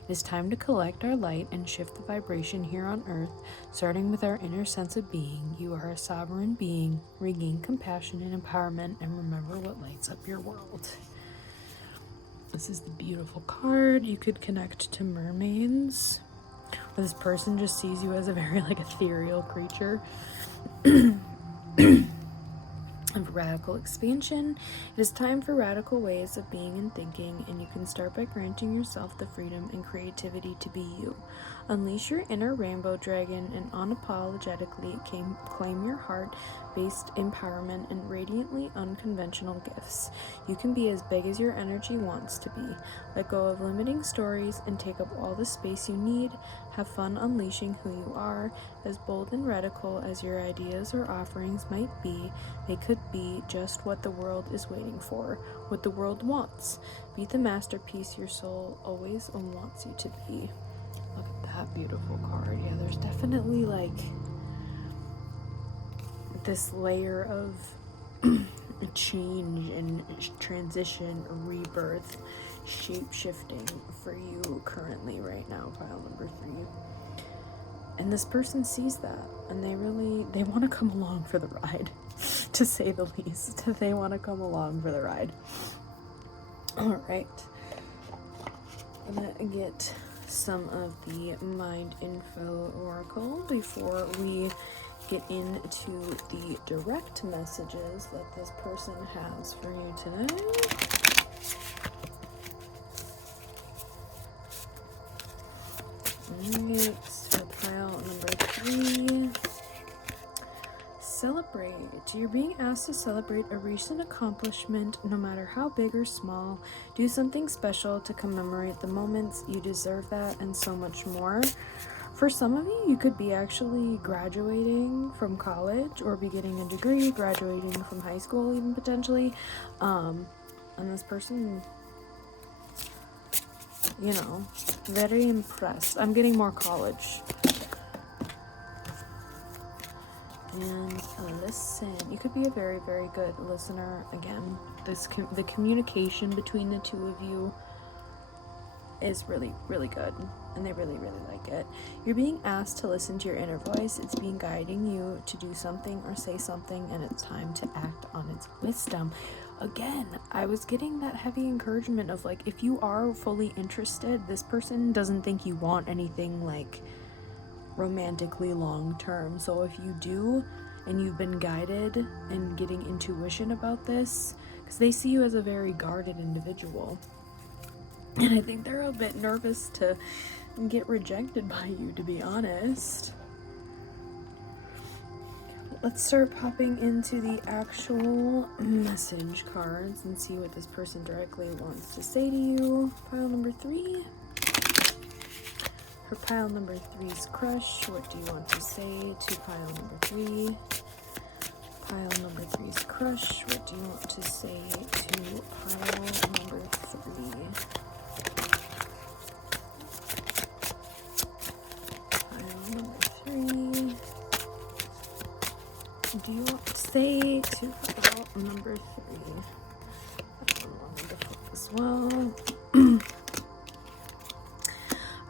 It is time to collect our light and shift the vibration here on earth, starting with our inner sense of being. You are a sovereign being. Regain compassion and empowerment, and remember what lights up your world. This is the beautiful card. You could connect to mermaids. Or this person just sees you as a very ethereal creature. Of radical expansion. It is time for radical ways of being and thinking, and you can start by granting yourself the freedom and creativity to be you. Unleash your inner rainbow dragon and unapologetically claim your heart-based empowerment and radiantly unconventional gifts. You can be as big as your energy wants to be. Let go of limiting stories and take up all the space you need. Have fun unleashing who you are. As bold and radical as your ideas or offerings might be, they could be just what the world is waiting for, what the world wants. Be the masterpiece your soul always wants you to be. Look at that beautiful card. Yeah, there's definitely this layer of change and transition, rebirth, shape-shifting for you currently right now, pile number 3. And this person sees that, and they want to come along for the ride, to say the least. They want to come along for the ride. All right. I'm gonna get some of the mind info oracle before we get into the direct messages that this person has for you today. Alright, so pile number 3. Celebrate. You're being asked to celebrate a recent accomplishment, no matter how big or small. Do something special to commemorate the moments. You deserve that and so much more. For some of you, you could be actually graduating from college or be getting a degree, graduating from high school even potentially. And this person, very impressed. I'm getting more college. And listen. You could be a very, very good listener. Again, the communication between the two of you is really, really good, and they really, really like it. You're being asked to listen to your inner voice. It's being guiding you to do something or say something, and it's time to act on its wisdom. Again, I was getting that heavy encouragement of if you are fully interested, this person doesn't think you want anything romantically long term. So if you do, and you've been guided and getting intuition about this, because they see you as a very guarded individual, and I think they're a bit nervous to get rejected by you, to be honest. Let's start popping into the actual message cards and see what this person directly wants to say to you. Pile number 3. For pile number 3's crush, what do you want to say to pile number 3? Pile number 3's crush, what do you want to say to pile number 3? Pile number 3. Do you want to say to pile number 3? That's a little wonderful as well.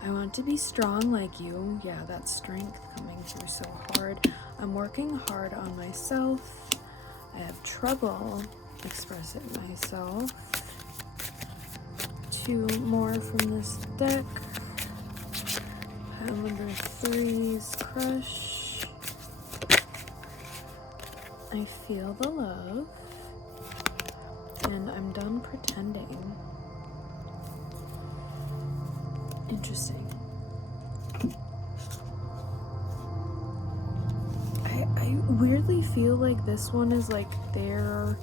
I want to be strong like you. Yeah, that strength coming through so hard. I'm working hard on myself. I have trouble expressing myself. 2 more from this deck. Pile number 3's crush. I feel the love. done pretending. Interesting. I weirdly feel like this one is like their...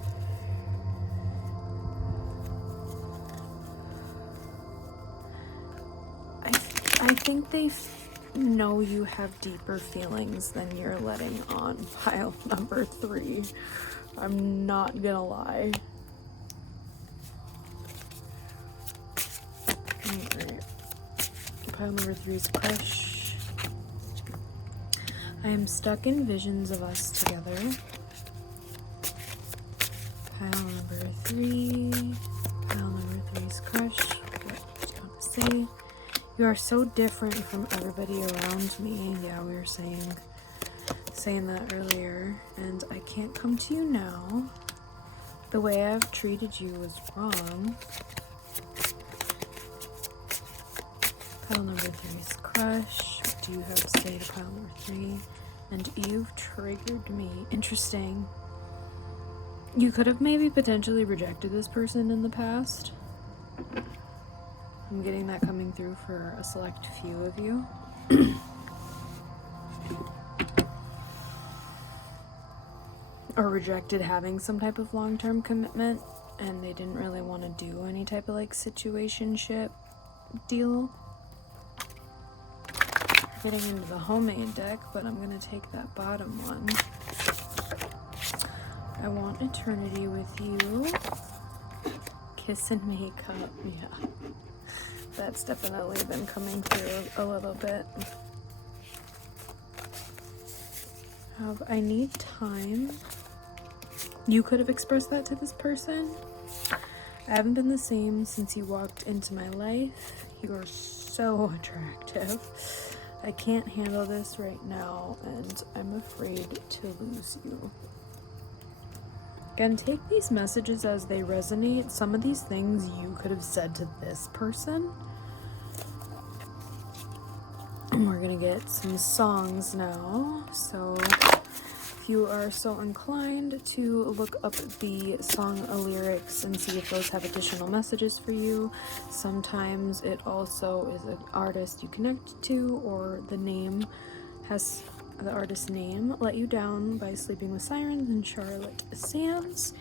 I think they know you have deeper feelings than you're letting on pile number 3. I'm not gonna lie. Alright. Pile number 3 is crush. I am stuck in visions of us together. Pile number 3. Pile number 3 is crush. What do you want to say? You are so different from everybody around me. Yeah, we were saying that earlier. And I can't come to you now. The way I've treated you was wrong. Pile number 3 is crush. What do you have to say to pile number 3? And you've triggered me. Interesting. You could have maybe potentially rejected this person in the past. I'm getting that coming through for a select few of you. Or rejected having some type of long-term commitment, and they didn't really want to do any type of like situationship deal. Getting into the homemade deck, but I'm gonna take that bottom one. I want eternity with you. Kiss and makeup, yeah. That's definitely been coming through a little bit. I need time. You could have expressed that to this person. I haven't been the same since you walked into my life. You are so attractive. I can't handle this right now, and I'm afraid to lose you. Again, take these messages as they resonate. Some of these things you could have said to this person. And we're gonna get some songs now. So if you are so inclined to look up the song lyrics and see if those have additional messages for you. Sometimes it also is an artist you connect to, or the name has the artist's name. Let You Down by Sleeping with Sirens and Charlotte Sands,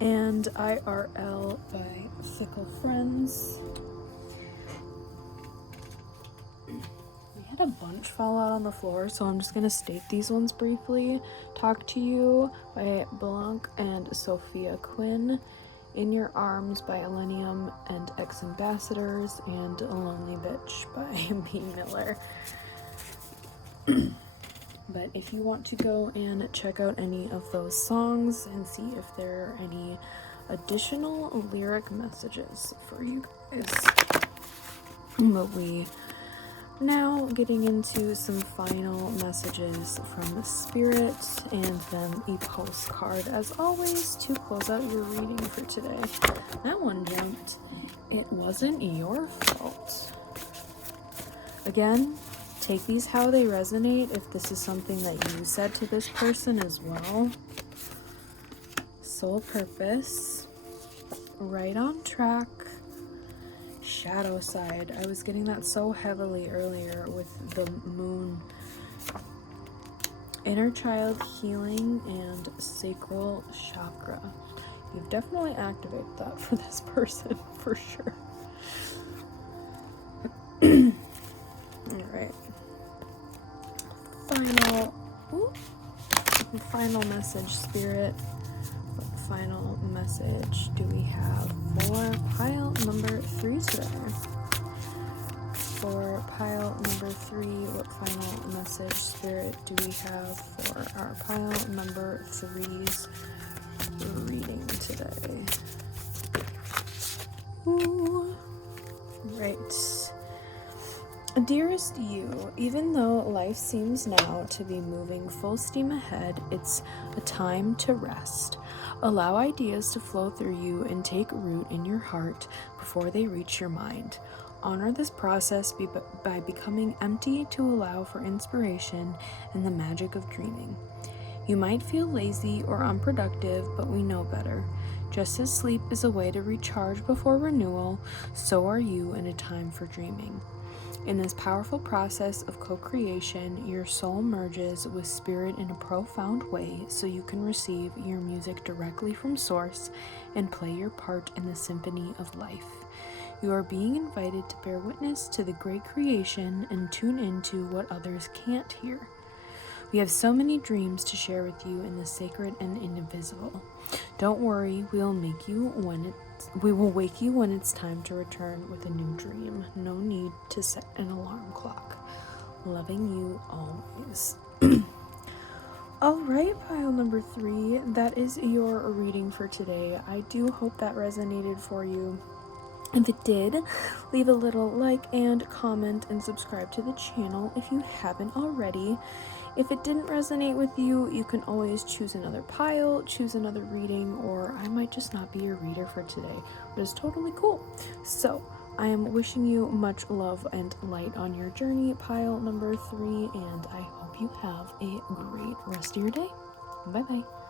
and IRL by Fickle Friends. We had a bunch fall out on the floor, so I'm just going to state these ones briefly. Talk to You by Blanc and Sophia Quinn. In Your Arms by Elenium and Ex Ambassadors, and A Lonely Bitch by B. Miller. But if you want to go and check out any of those songs and see if there are any additional lyric messages for you guys. But we now getting into some final messages from the Spirit, and then a postcard as always to close out your reading for today. That one jumped. It wasn't your fault. Again, take these how they resonate if this is something that you said to this person as well. Soul purpose. Right on track. Shadow side. I was getting that so heavily earlier with the moon. Inner child healing and sacral chakra. You've definitely activated that for this person for sure. Alright. Final message, Spirit. What final message do we have for pile number 3 today? For pile number 3, what final message, Spirit, do we have for our pile number 3's reading today? Ooh. Right. Dearest you, even though life seems now to be moving full steam ahead, it's a time to rest. Allow ideas to flow through you and take root in your heart before they reach your mind. Honor this process by becoming empty to allow for inspiration and the magic of dreaming. You might feel lazy or unproductive, but we know better. Just as sleep is a way to recharge before renewal, so are you in a time for dreaming. In this powerful process of co-creation, your soul merges with spirit in a profound way so you can receive your music directly from source and play your part in the symphony of life. You are being invited to bear witness to the great creation and tune into what others can't hear. We have so many dreams to share with you in the sacred and indivisible. Don't worry, we will wake you when it's time to return with a new dream. No need to set an alarm clock. Loving you always. Alright, pile number 3, that is your reading for today. I do hope that resonated for you. If it did, leave a little like and comment and subscribe to the channel if you haven't already. If it didn't resonate with you, you can always choose another pile, choose another reading, or I might just not be your reader for today, but it's totally cool. So, I am wishing you much love and light on your journey, pile number 3, and I hope you have a great rest of your day. Bye-bye.